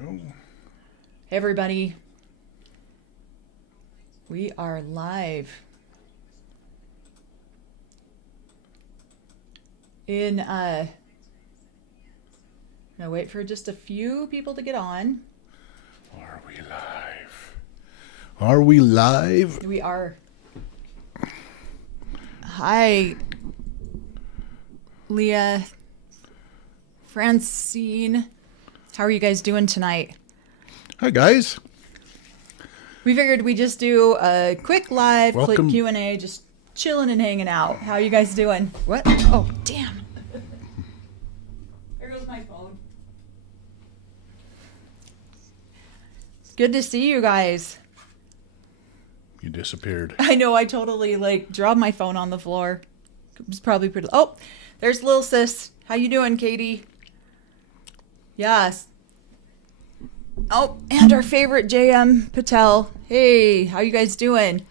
go. Hey, everybody. We are live. Now wait for just a few people to get on. Are we live? Are we live? We are. Hi, Leah, Francine. How are you guys doing tonight? Hi, guys. We figured we'd just do a quick live, quick Welcome. Q&A, just chilling and hanging out. How are you guys doing? What? Oh, damn. There goes my phone. Good to see you guys. You disappeared. I know, I totally, dropped my phone on the floor. It was probably pretty... Oh, there's little sis. How you doing, Katie? Yes. Oh, and our favorite JM Patel. Hey, how you guys doing?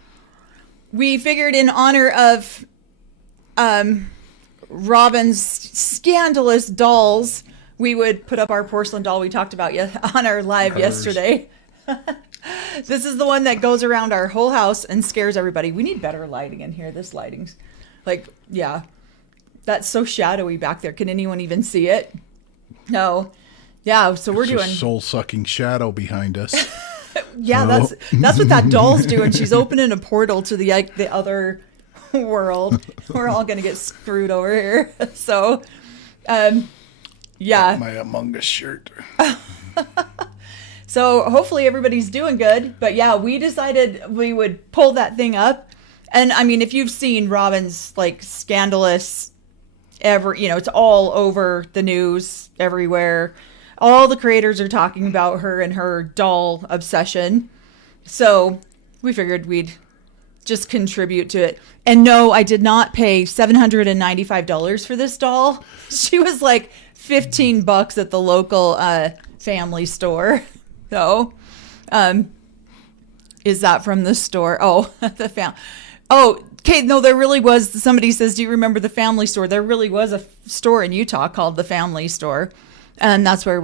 We figured in honor of Robyn's scandalous dolls, we would put up our porcelain doll we talked about on our live yesterday. This is the one that goes around our whole house and scares everybody. We need better lighting in here. This lighting's yeah. That's so shadowy back there. Can anyone even see it? No. Yeah, so we're doing a soul-sucking shadow behind us. Yeah, that's what that doll's doing. She's opening a portal to the other world. We're all gonna get screwed over here. So, yeah. My Among Us shirt. So hopefully everybody's doing good. But yeah, we decided we would pull that thing up. And I mean, if you've seen Robyn's scandalous, it's all over the news everywhere. All the creators are talking about her and her doll obsession. So we figured we'd just contribute to it. And no, I did not pay $795 for this doll. She was like $15 at the local family store. So, is that from the store? Oh, Oh, okay. No, there really was. Somebody says, do you remember the family store? There really was a store in Utah called the Family Store. And that's where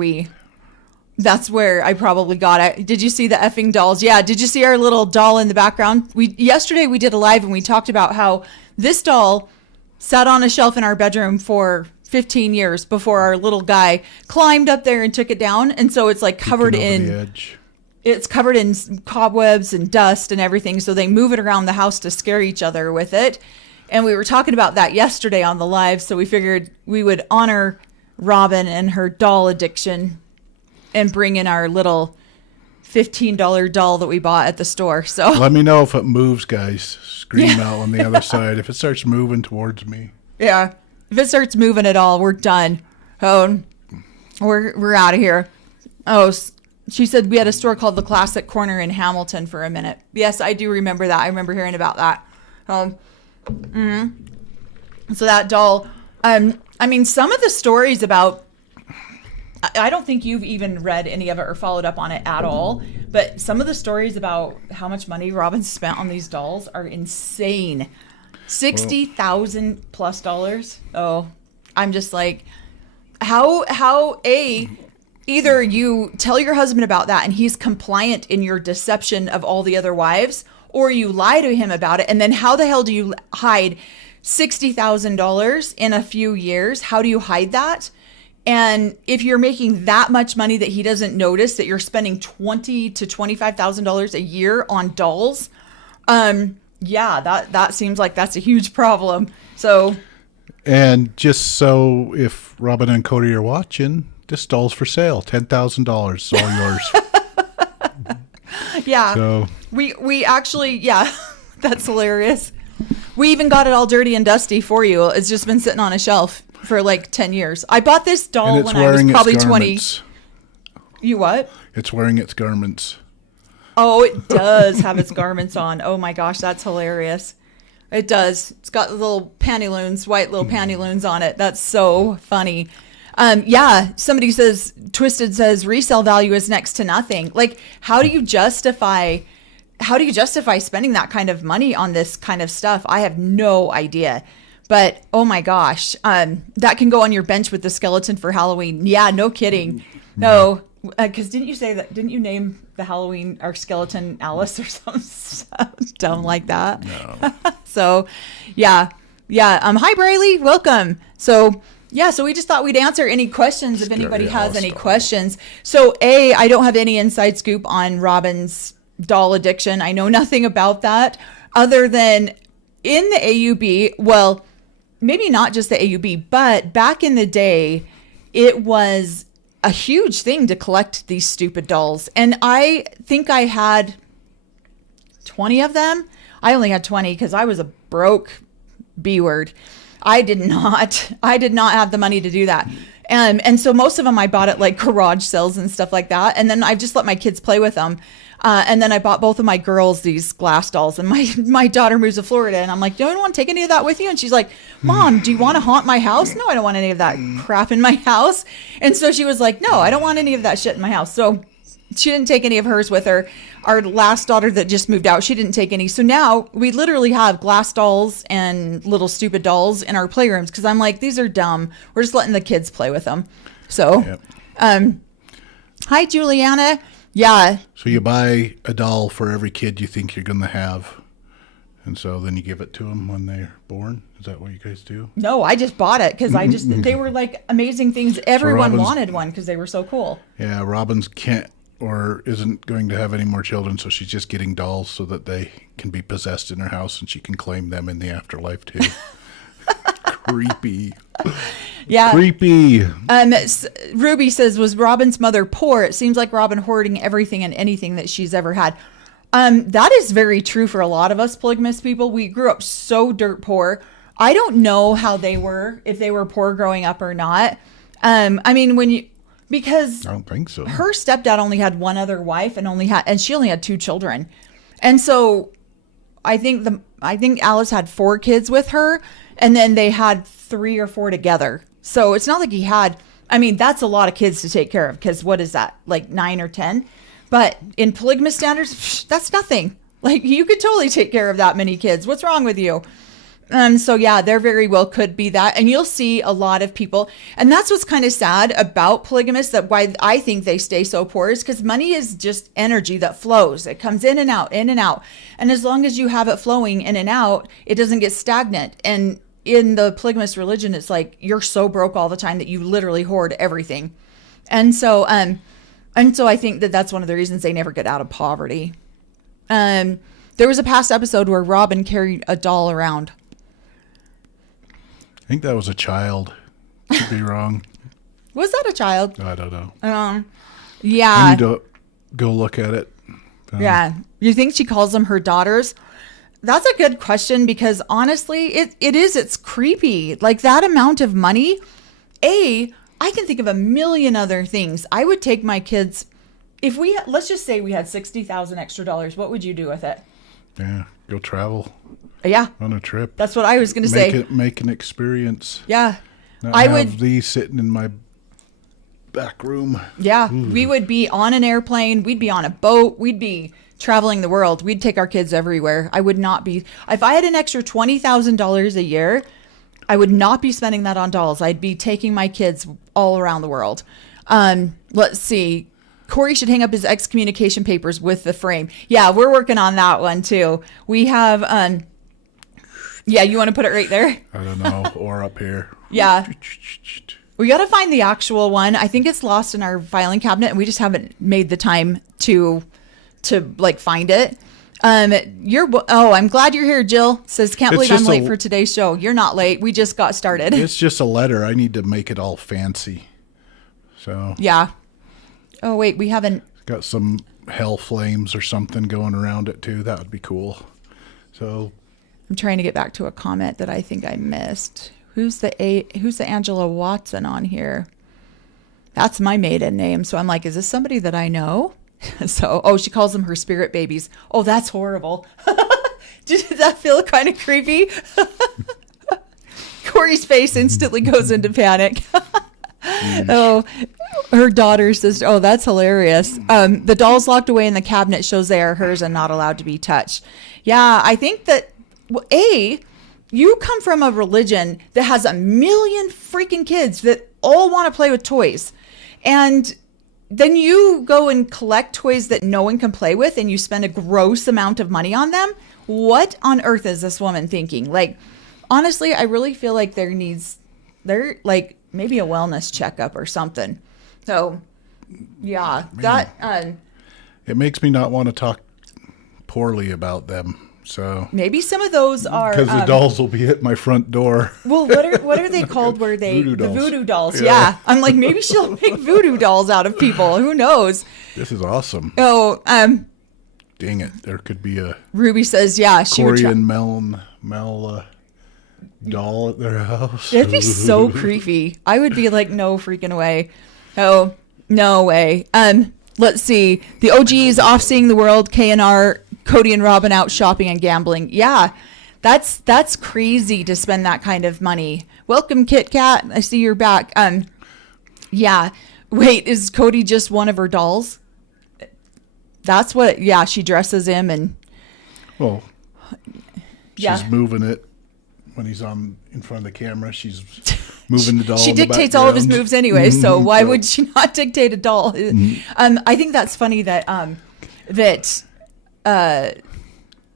I probably got it. Did you see the effing dolls? Yeah. Did you see our little doll in the background? Yesterday we did a live and we talked about how this doll sat on a shelf in our bedroom for 15 years before our little guy climbed up there and took it down. And so it's covered in cobwebs and dust and everything. So they move it around the house to scare each other with it. And we were talking about that yesterday on the live. So we figured we would honor Robyn and her doll addiction and bring in our little $15 doll that we bought at the store. So let me know if it moves, guys. Scream out on the other side if it starts moving towards me. Yeah. If it starts moving at all, we're done. Oh, we're out of here. Oh, she said we had a store called the Classic Corner in Hamilton for a minute. Yes, I do remember that. I remember hearing about that. So that doll, I mean, some of the stories about, I don't think you've even read any of it or followed up on it at all, but some of the stories about how much money Robyn spent on these dolls are insane. $60,000 plus dollars. Oh, I'm just like, how either you tell your husband about that and he's compliant in your deception of all the other wives, or you lie to him about it. And then how the hell do you hide $60,000 in a few years? How do you hide that? And if you're making that much money that he doesn't notice that you're spending $20,000 to $25,000 a year on dolls, yeah, that seems like that's a huge problem. So, and just so if Robyn and Cody are watching, this doll's for sale. $10,000. It's all yours. Yeah. So we actually, yeah, that's hilarious. We even got it all dirty and dusty for you. It's just been sitting on a shelf for 10 years. I bought this doll when I was probably 20. You what? It's wearing its garments. Oh, it does have its garments on. Oh my gosh, that's hilarious. It does. It's got little pantaloons, white little pantaloons on it. That's so funny. Yeah, somebody says, Twisted says resale value is next to nothing. How do you justify spending that kind of money on this kind of stuff? I have no idea. But oh my gosh, that can go on your bench with the skeleton for Halloween. Yeah, no kidding. No, Because didn't you name the Halloween our skeleton Alice or something dumb like that? No. So, yeah. Hi, Briley. Welcome. So we just thought we'd answer any questions if anybody has any questions. So, I don't have any inside scoop on Robyn's doll addiction. I know nothing about that other than in the AUB. Well, maybe not just the AUB, but back in the day, it was a huge thing to collect these stupid dolls. And I think I had 20 of them. I only had 20 because I was a broke B-word. I did not have the money to do that. And so most of them I bought at like garage sales and stuff like that. And then I just let my kids play with them. And then I bought both of my girls these glass dolls, and my daughter moves to Florida, and I'm like, do you want to take any of that with you? And she's like, Mom, do you want to haunt my house? No, I don't want any of that crap in my house. And so she was like, no, I don't want any of that shit in my house. So she didn't take any of hers with her. Our last daughter that just moved out, she didn't take any. So now we literally have glass dolls and little stupid dolls in our playrooms because I'm like, these are dumb. We're just letting the kids play with them. So, hi, Juliana. Yeah. So you buy a doll for every kid you think you're going to have, and so then you give it to them when they're born? Is that what you guys do? No, I just bought it because they were like amazing things. Everyone wanted one because they were so cool. Yeah, Robyn's can't or isn't going to have any more children, so she's just getting dolls so that they can be possessed in her house and she can claim them in the afterlife too. Creepy. Yeah. Creepy. Ruby says, was Robyn's mother poor? It seems like Robyn hoarding everything and anything that she's ever had. That is very true for a lot of us polygamous people. We grew up so dirt poor. I don't know how they were, if they were poor growing up or not. I mean, because I don't think so. Her stepdad only had one other wife and she only had 2 children. And so I think Alice had 4 kids with her, and then they had 3 or 4 together. So it's not like he had, that's a lot of kids to take care of, because what is that, like 9 or 10? But in polygamous standards, that's nothing. Like, you could totally take care of that many kids. What's wrong with you? So yeah, there very well could be that. And you'll see a lot of people, and that's what's kind of sad about polygamists, that why I think they stay so poor is because money is just energy that flows. It comes in and out, in and out. And as long as you have it flowing in and out, it doesn't get stagnant. And in the polygamous religion, it's like you're so broke all the time that you literally hoard everything. And so I think that that's one of the reasons they never get out of poverty. There was a past episode where Robyn carried a doll around. I think that was a child. Could be wrong. Was that a child? I don't know. Yeah. I need to go look at it. Yeah. You think she calls them her daughters? That's a good question, because honestly, it's creepy. Like, that amount of money, I can think of a million other things. I would take my kids, let's just say we had $60,000 extra dollars. What would you do with it? Yeah. Go travel. Yeah. On a trip. That's what I was going to say. Make an experience. Yeah. I would these sitting in my back room. Yeah. Ooh. We would be on an airplane. We'd be on a boat. We'd be traveling the world. We'd take our kids everywhere. I would not be, if I had an extra $20,000 a year, I would not be spending that on dolls. I'd be taking my kids all around the world. Let's see. Cory should hang up his excommunication papers with the frame. Yeah, we're working on that one too. We have, yeah, you want to put it right there? I don't know, or up here. Yeah. We got to find the actual one. I think it's lost in our filing cabinet, and we just haven't made the time to like find it. I'm glad you're here, Jill. Says, can't believe I'm late for today's show. You're not late. We just got started. It's just a letter. I need to make it all fancy. So. Yeah. Oh, wait, we haven't. Got some hell flames or something going around it too. That would be cool. So. I'm trying to get back to a comment that I think I missed. Who's the Angela Watson on here? That's my maiden name. So I'm like, is this somebody that I know? So, she calls them her spirit babies. Oh, that's horrible. Did that feel kind of creepy? Cory's face instantly goes into panic. Oh, her daughter says, oh, that's hilarious. The doll's locked away in the cabinet shows they are hers and not allowed to be touched. Yeah, I think that, you come from a religion that has a million freaking kids that all want to play with toys. And then you go and collect toys that no one can play with and you spend a gross amount of money on them. What on earth is this woman thinking? Like, honestly, I really feel like there like maybe a wellness checkup or something. So yeah, that it makes me not want to talk poorly about them. So maybe some of those are because the dolls will be at my front door. Well, what are they called? Where they voodoo the voodoo dolls? Yeah. I'm like, maybe she'll make voodoo dolls out of people. Who knows? This is awesome. Oh, dang it! There could be a Ruby says, yeah, she would Cory and Mel doll at their house. It'd be so creepy. I would be like, no freaking way. Oh, no way. Let's see. The OGs off seeing the world. K&R, Cody and Robyn out shopping and gambling. Yeah, that's crazy to spend that kind of money. Welcome, Kit Kat. I see you're back. Yeah. Wait, is Cody just one of her dolls? That's what. Yeah, she dresses him and. Well, yeah. She's moving it when he's in front of the camera. She's moving the doll. She in the dictates all of his background. moves anyway, so why would she not dictate a doll? I think that's funny that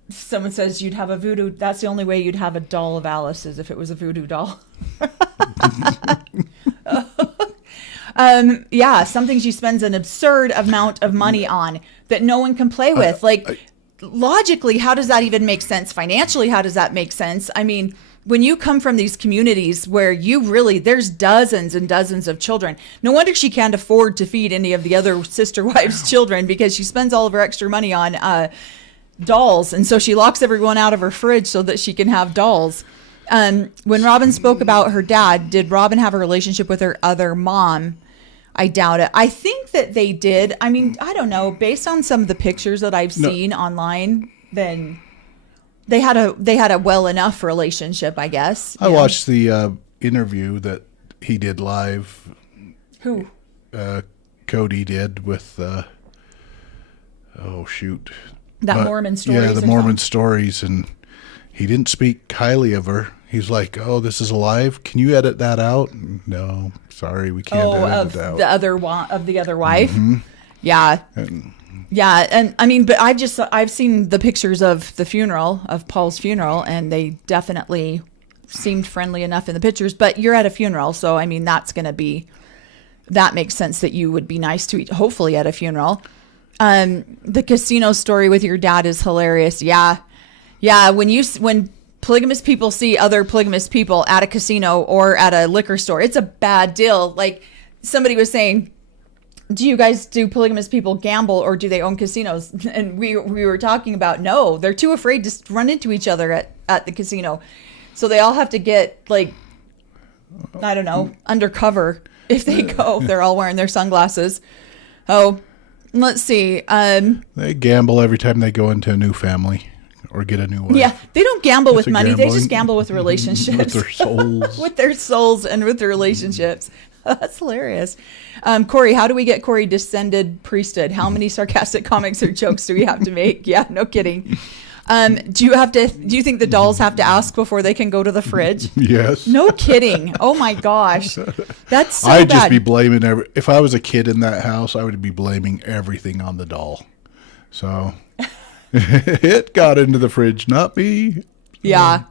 someone says you'd have a voodoo. That's the only way you'd have a doll of Alice is if it was a voodoo doll. Yeah, something she spends an absurd amount of money on that no one can play with. Logically, how does that even make sense? Financially, how does that make sense? I mean, when you come from these communities where there's dozens and dozens of children, no wonder she can't afford to feed any of the other sister wives' children because she spends all of her extra money on dolls. And so she locks everyone out of her fridge so that she can have dolls. When Robyn spoke about her dad, did Robyn have a relationship with her other mom? I doubt it. I think that they did. I mean, I don't know. Based on some of the pictures that I've seen online, then they had a well enough relationship, I guess. I watched the interview that he did live. Who? Cody did with. Mormon stories. Yeah, the Mormon stories, and he didn't speak highly of her. He's like, "Oh, this is alive. Can you edit that out?" No, sorry, we can't edit it out. The other wife. Mm-hmm. Yeah. Yeah, and I mean, but I've seen the pictures of the funeral, of Paul's funeral, and they definitely seemed friendly enough in the pictures. But you're at a funeral, so I mean, that makes sense that you would be nice to eat, hopefully at a funeral. The casino story with your dad is hilarious. Yeah. When polygamous people see other polygamous people at a casino or at a liquor store, it's a bad deal. Like somebody was saying, do polygamous people gamble or do they own casinos? And we were talking about, no, they're too afraid to run into each other at the casino. So they all have to get like, I don't know, undercover if they go. They're all wearing their sunglasses. Oh, let's see. They gamble every time they go into a new family or get a new wife. Yeah, they don't gamble with money. They just gamble with relationships. With their souls. With their souls and with their relationships. That's hilarious. Cory, how do we get Cory descended priesthood? How many sarcastic comics or jokes do we have to make? Yeah, no kidding. Do you think the dolls have to ask before they can go to the fridge? Yes. No kidding. Oh my gosh. That's so I'd bad. just be blaming if I was a kid in that house, I would be blaming everything on the doll. So it got into the fridge, not me. Yeah.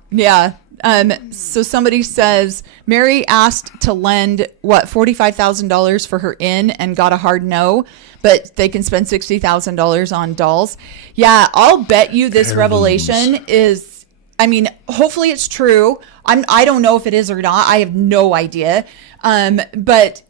So somebody says Mary asked to lend $45,000 for her inn and got a hard no, but they can spend $60,000 on dolls. Yeah, I'll bet you this revelation is. I mean, hopefully it's true. I don't know if it is or not. I have no idea. But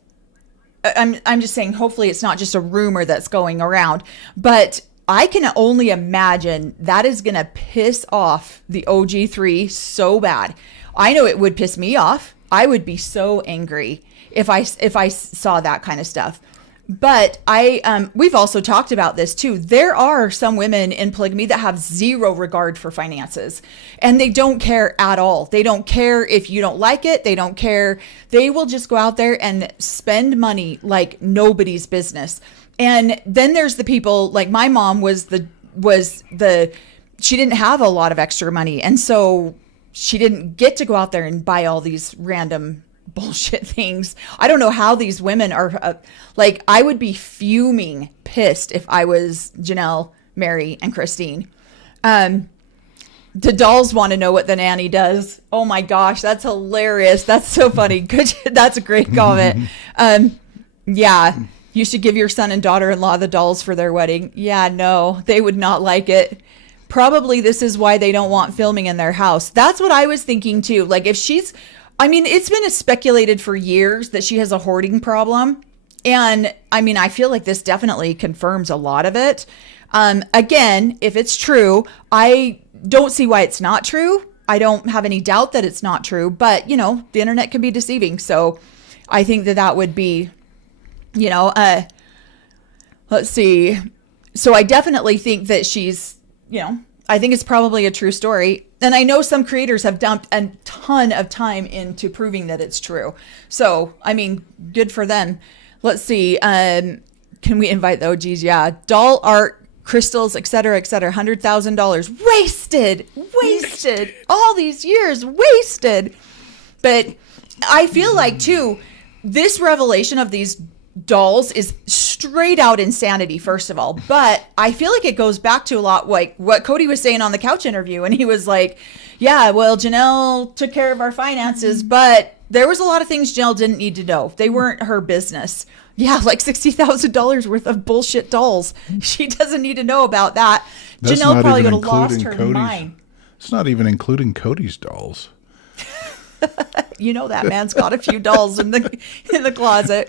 I'm just saying. Hopefully it's not just a rumor that's going around. But I can only imagine that is going to piss off the OG3 so bad. I know it would piss me off. I would be so angry if I saw that kind of stuff. But we've also talked about this too. There are some women in polygamy that have zero regard for finances and they don't care at all. They don't care if you don't like it. They don't care. They will just go out there and spend money like nobody's business. And then there's the people like my mom she didn't have a lot of extra money. And so she didn't get to go out there and buy all these random bullshit things. I don't know how these women are like, I would be fuming pissed if I was Janelle, Mary, and Christine. The dolls want to know what the nanny does. Oh my gosh, that's hilarious. That's so funny. Good. That's a great comment. Yeah, you should give your son and daughter-in-law the dolls for their wedding. Yeah, no, they would not like it. Probably this is why they don't want filming in their house. That's what I was thinking too. Like if she's, I mean, it's been speculated for years that she has a hoarding problem. And I mean, I feel like this definitely confirms a lot of it. Again, if it's true, I don't see why it's not true. I don't have any doubt that it's not true, but you know, the internet can be deceiving. So I think that that would be, you know, let's see. So I definitely think that she's, you know, I think it's probably a true story. And I know some creators have dumped a ton of time into proving that it's true. So, I mean, good for them. Let's see. Can we invite the OGs? Yeah. Doll art, crystals, etc., etc. $100,000 wasted all these years, wasted. But I feel like too, this revelation of these dolls is straight out insanity, first of all. But I feel like it goes back to a lot like what Cody was saying on the couch interview. And he was like, yeah, well, Janelle took care of our finances, but there was a lot of things Janelle didn't need to know. They weren't her business. Yeah, like $60,000 worth of bullshit dolls. She doesn't need to know about that. That's Janelle probably would have lost her mind. It's not even including Cody's dolls. You know that man's got a few dolls in the closet.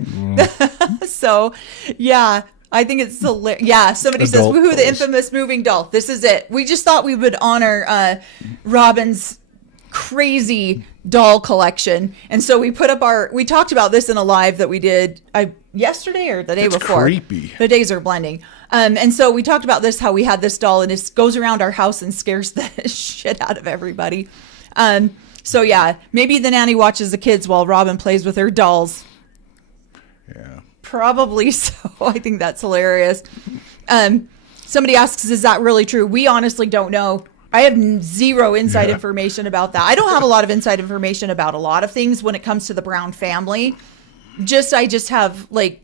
So, yeah, I think it's hilarious. Yeah, somebody says, woohoo, the infamous moving doll. This is it. We just thought we would honor Robyn's crazy doll collection. And so we put up we talked about this in a live that we did yesterday or the day before. Creepy. The days are blending. And so we talked about this, how we had this doll and it goes around our house and scares the shit out of everybody. So yeah, maybe the nanny watches the kids while Robyn plays with her dolls. Yeah. Probably so. I think that's hilarious. Somebody asks, is that really true? We honestly don't know. I have zero inside information about that. I don't have a lot of inside information about a lot of things when it comes to the Brown family. I just have like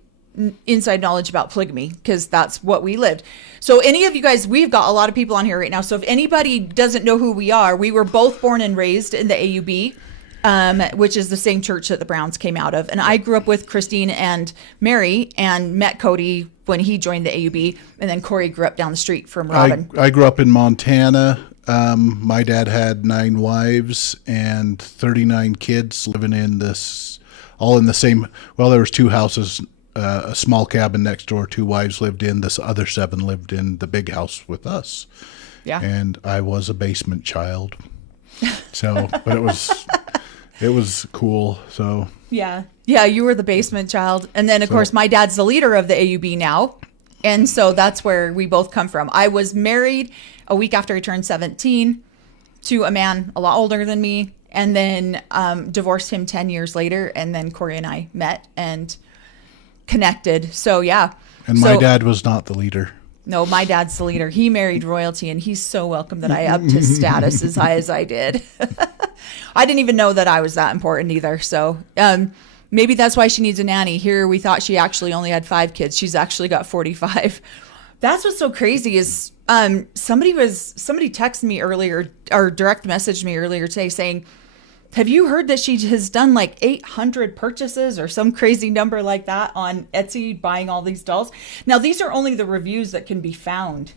inside knowledge about polygamy because that's what we lived. So any of you guys, we've got a lot of people on here right now. So if anybody doesn't know who we are, we were both born and raised in the AUB, which is the same church that the Browns came out of. And I grew up with Christine and Mary and met Cody when he joined the AUB. And then Cory grew up down the street from Robyn. I grew up in Montana. My dad had 9 wives and 39 kids living in this, all in the same, well, there was 2 houses, a small cabin next door, 2 wives lived in, this other 7 lived in the big house with us. Yeah. And I was a basement child. So, but it was cool. So yeah, you were the basement child. And then of course my dad's the leader of the AUB now. And so that's where we both come from. I was married a week after I turned 17 to a man a lot older than me, and then divorced him 10 years later. And then Cory and I met and connected. So yeah. And my dad was not the leader. No, my dad's the leader. He married royalty, and he's so welcome that I upped his status as high as I did. I didn't even know that I was that important either. So maybe that's why she needs a nanny. Here we thought she actually only had 5 kids. She's actually got 45. That's what's so crazy is somebody texted me earlier or direct messaged me earlier today saying, have you heard that she has done like 800 purchases or some crazy number like that on Etsy buying all these dolls? Now, these are only the reviews that can be found.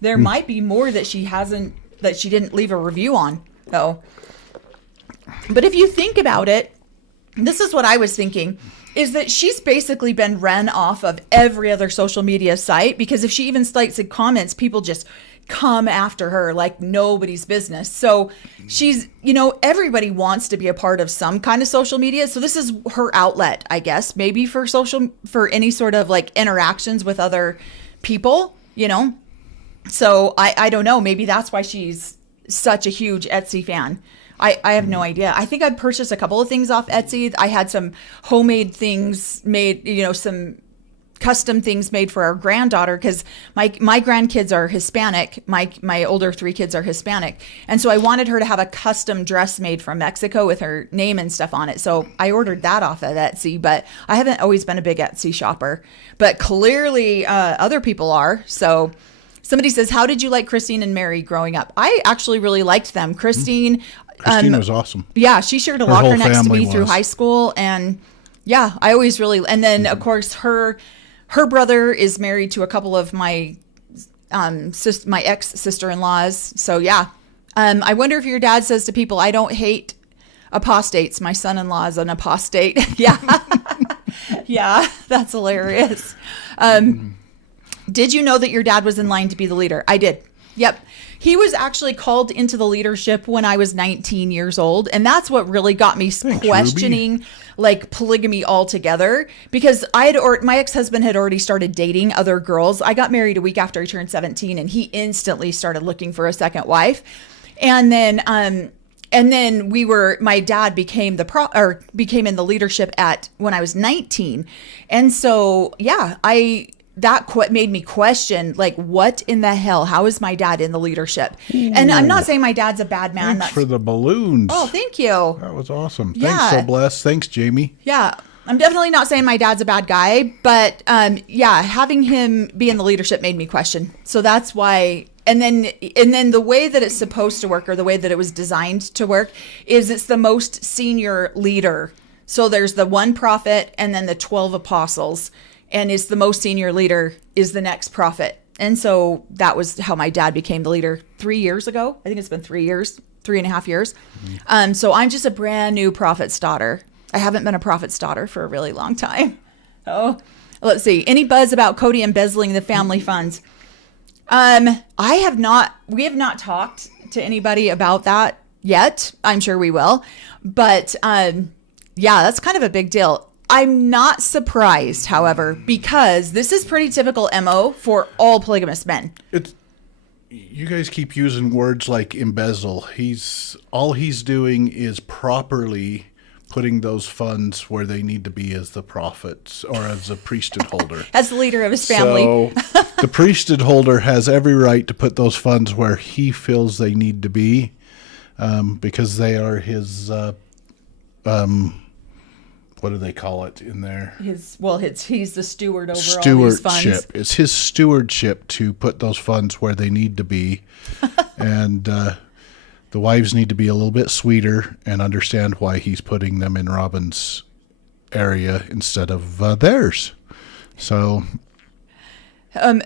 There might be more that she didn't leave a review on, though. But if you think about it, this is what I was thinking, is that she's basically been run off of every other social media site, because if she even cites in comments, people just come after her like nobody's business. So she's, everybody wants to be a part of some kind of social media. So this is her outlet, I guess, maybe for any sort of like interactions with other people, So I don't know. Maybe that's why she's such a huge Etsy fan. I have no idea. I think I'd purchased a couple of things off Etsy. I had some homemade things made, some custom things made for our granddaughter, because my grandkids are Hispanic. My older 3 kids are Hispanic. And so I wanted her to have a custom dress made from Mexico with her name and stuff on it. So I ordered that off of Etsy, but I haven't always been a big Etsy shopper. But clearly other people are. So somebody says, how did you like Christine and Mary growing up? I actually really liked them. Christine was awesome. Yeah, she shared a locker next to me through high school. And yeah, I always really, and then of course her brother is married to a couple of my my ex sister-in-laws. So yeah, I wonder if your dad says to people, I don't hate apostates. My son-in-law is an apostate. Yeah. Yeah, that's hilarious. Did you know that your dad was in line to be the leader? I did. Yep. He was actually called into the leadership when I was 19 years old. And that's what really got me questioning Ruby. Like polygamy altogether, because my ex-husband had already started dating other girls. I got married a week after I turned 17, and he instantly started looking for a second wife. And then my dad became became in the leadership when I was 19. And so, yeah, that made me question, like, what in the hell? How is my dad in the leadership? Ooh. And I'm not saying my dad's a bad man. Thanks for the balloons. Oh, thank you. That was awesome. Yeah. Thanks, So Blessed. Thanks, Jamie. Yeah. I'm definitely not saying my dad's a bad guy, but yeah, having him be in the leadership made me question. So that's why. And then the way that it's supposed to work, or the way that it was designed to work, is it's the most senior leader. So there's the 1 prophet and then the 12 apostles. And it's the most senior leader is the next prophet. And so that was how my dad became the leader 3 years ago. I think it's been 3 years, 3.5 years. Mm-hmm. So I'm just a brand new prophet's daughter. I haven't been a prophet's daughter for a really long time. Oh, let's see. Any buzz about Cody embezzling the family funds? We have not talked to anybody about that yet. I'm sure we will. But yeah, that's kind of a big deal. I'm not surprised, however, because this is pretty typical MO for all polygamous men. You guys keep using words like embezzle. All he's doing is properly putting those funds where they need to be as the prophets or as a priesthood holder. As the leader of his family. So the priesthood holder has every right to put those funds where he feels they need to be, because they are his... what do they call it in there? He's the steward over all these funds. It's his stewardship to put those funds where they need to be. And the wives need to be a little bit sweeter and understand why he's putting them in Robyn's area instead of theirs. So...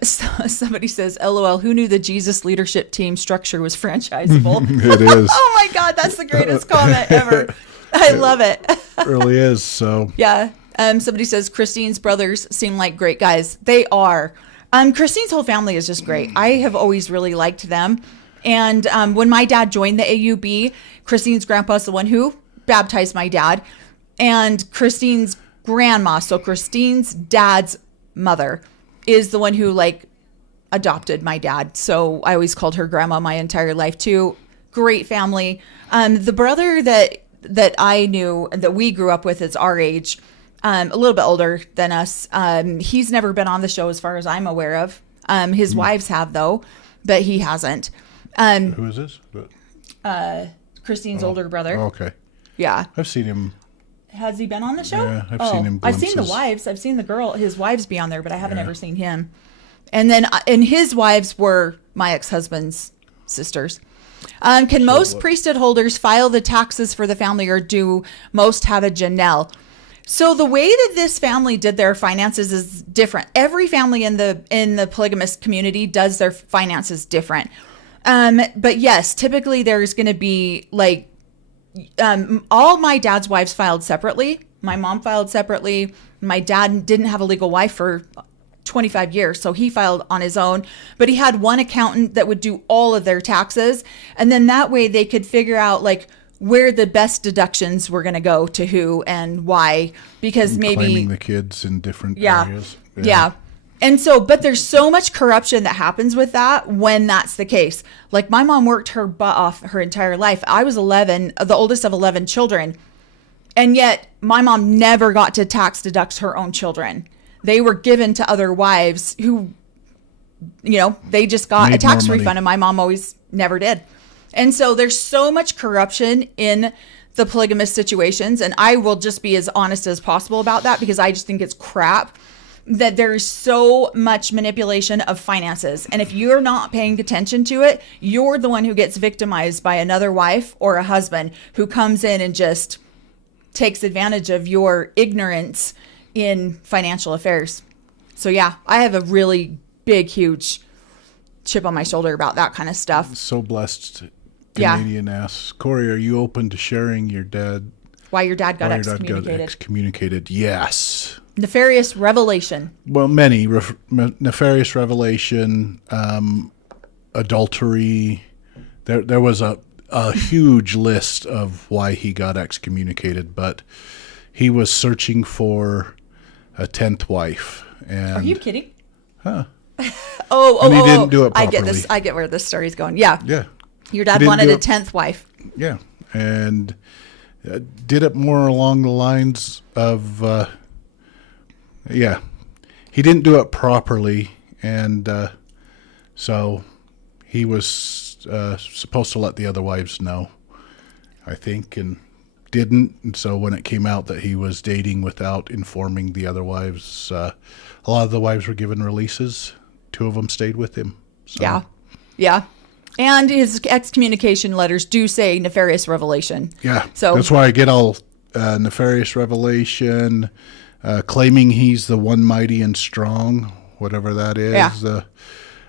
somebody says, LOL, who knew the Jesus leadership team structure was franchisable? It is. Oh my God, that's the greatest comment ever. I love it. It really is. So yeah. Somebody says Christine's brothers seem like great guys. They are. Christine's whole family is just great. I have always really liked them. And when my dad joined the AUB, Christine's grandpa's the one who baptized my dad, and Christine's grandma, so Christine's dad's mother, is the one who adopted my dad. So I always called her grandma my entire life too. Great family. The brother that I knew, that we grew up with, is our age, a little bit older than us. He's never been on the show as far as I'm aware of. His wives have, though, but he hasn't. Who is this? Christine's older brother. Oh, okay. Yeah. I've seen him. Has he been on the show? Yeah, I've seen him. Glimpses. I've seen the wives. I've seen his wives be on there, but I haven't ever seen him. And his wives were my ex-husband's sisters. Can most priesthood holders file the taxes for the family, or do most have a Janelle? So the way that this family did their finances is different. Every family in the polygamous community does their finances different. But yes, typically there's going to be all my dad's wives filed separately. My mom filed separately. My dad didn't have a legal wife for 25 years, so he filed on his own, but he had one accountant that would do all of their taxes, and then that way they could figure out where the best deductions were going to go to who and why, because and maybe claiming the kids in different areas. Yeah. And so, but there's so much corruption that happens with that when that's the case. My mom worked her butt off her entire life. I was 11, the oldest of 11 children. And yet my mom never got to tax deduct her own children. they were given to other wives who, they just got a tax refund, and my mom always never did. And so there's so much corruption in the polygamous situations, and I will just be as honest as possible about that, because I just think it's crap that there is so much manipulation of finances. And if you're not paying attention to it, you're the one who gets victimized by another wife or a husband who comes in and just takes advantage of your ignorance in financial affairs. So yeah, I have a really big, huge chip on my shoulder about that kind of stuff. So blessed. Canadian asks, Cory, are you open to sharing why your dad got excommunicated? Yes. Nefarious revelation. Well, many. Nefarious revelation, adultery. There was a huge list of why he got excommunicated, but he was searching for a 10th wife. And, are you kidding? Huh. He didn't do it properly. I get this. I get where this story's going. Yeah. Yeah. Your dad wanted a 10th wife. Yeah. And did it more along the lines of, he didn't do it properly. And so he was supposed to let the other wives know, I think, and didn't. And so when it came out that he was dating without informing the other wives, a lot of the wives were given releases. 2 of them stayed with him. So. Yeah. Yeah. And his excommunication letters do say nefarious revelation. Yeah. So that's why I get all nefarious revelation, claiming he's the one mighty and strong, whatever that is.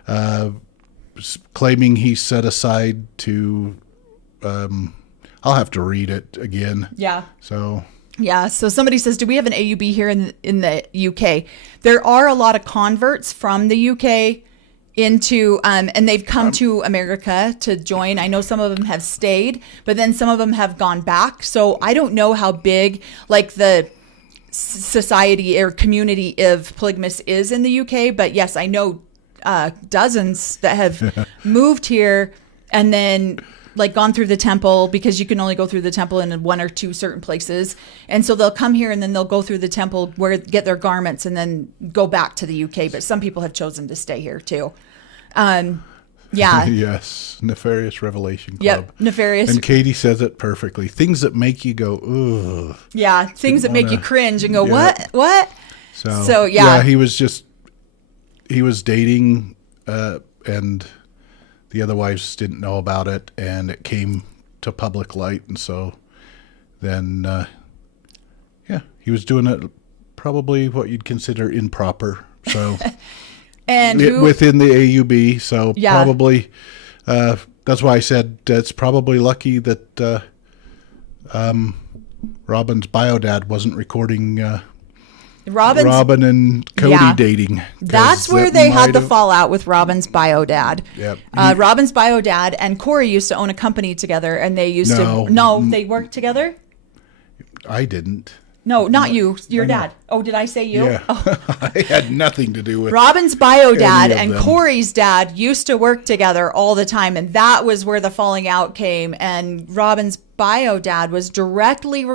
Yeah. Claiming he's set aside to, I'll have to read it again. Yeah. So. Yeah. So somebody says, do we have an AUB here in the UK? There are a lot of converts from the UK into, and they've come to America to join. I know some of them have stayed, but then some of them have gone back. So I don't know how big like the society or community of polygamists is in the UK, but yes, I know dozens that have moved here and then like gone through the temple, because you can only go through the temple in 1 or 2 certain places. And so they'll come here and then they'll go through the temple, get their garments, and then go back to the UK. But some people have chosen to stay here too. Yeah. Yes. Nefarious Revelation Club. Yep. Nefarious. And Katie says it perfectly. Things that make you go, ugh. Yeah. Things that make you cringe and go, what? So yeah. He was dating, and the other wives didn't know about it, and it came to public light. And so then, he was doing it probably what you'd consider improper. So and within the AUB. So probably, that's why I said it's probably lucky that Robyn's bio dad wasn't recording Robyn and Cody dating. That's where they had the fallout with Robyn's bio dad. Yep. Robyn's bio dad and Cory used to own a company together, and they used they worked together. I didn't. No, not you. Your dad. Oh, did I say you? Yeah. Oh. I had nothing to do with Robyn's bio dad and Cory's dad used to work together all the time, and that was where the falling out came. And Robyn's bio dad was directly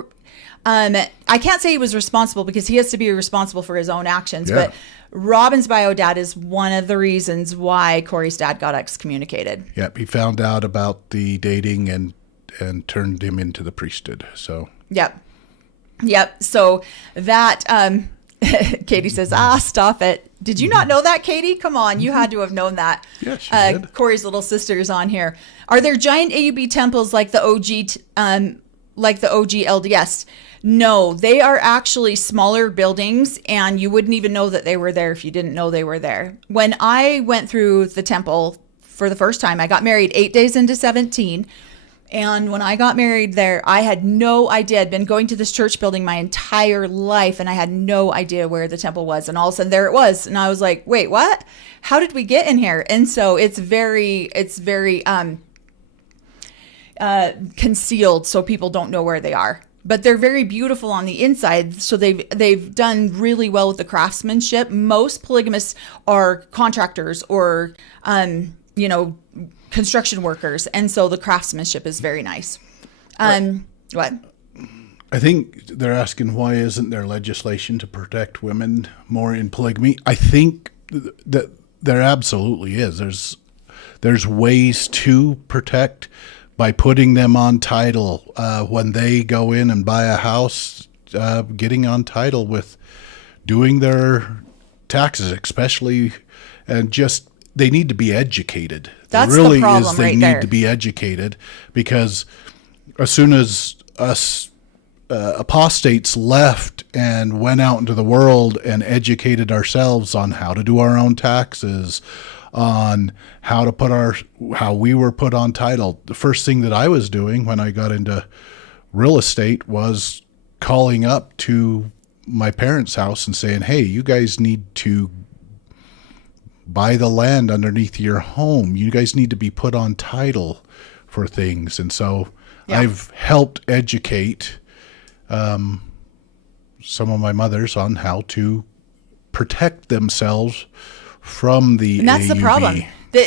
I can't say he was responsible, because he has to be responsible for his own actions, but Robyn's bio dad is one of the reasons why Cory's dad got excommunicated. Yep, he found out about the dating and turned him into the priesthood. So Yep. So that Katie says, stop it. Did you not know that, Katie? Come on, you had to have known that. Yeah, she did. Cory's little sister is on here. Are there giant AUB temples like the OG LDS? No, they are actually smaller buildings, and you wouldn't even know that they were there if you didn't know they were there. When I went through the temple for the first time, I got married 8 days into 17. And when I got married there, I had no idea. I'd been going to this church building my entire life, and I had no idea where the temple was. And all of a sudden there it was. And I was like, wait, what? How did we get in here? And so it's very concealed, so people don't know where they are. But they're very beautiful on the inside, so they've done really well with the craftsmanship. Most polygamists are contractors or construction workers, and so the craftsmanship is very nice. What? I think they're asking why isn't there legislation to protect women more in polygamy? I think that there absolutely is. There's ways to protect by putting them on title when they go in and buy a house, getting on title with doing their taxes, especially, and just they need to be educated. That's really the problem they right need there. to be educated, because as soon as us apostates left and went out into the world and educated ourselves on how to do our own taxes, on how we were put on title. The first thing that I was doing when I got into real estate was calling up to my parents' house and saying, hey, you guys need to buy the land underneath your home. You guys need to be put on title for things. And so I've helped educate some of my mothers on how to protect themselves from the And that's AUB. the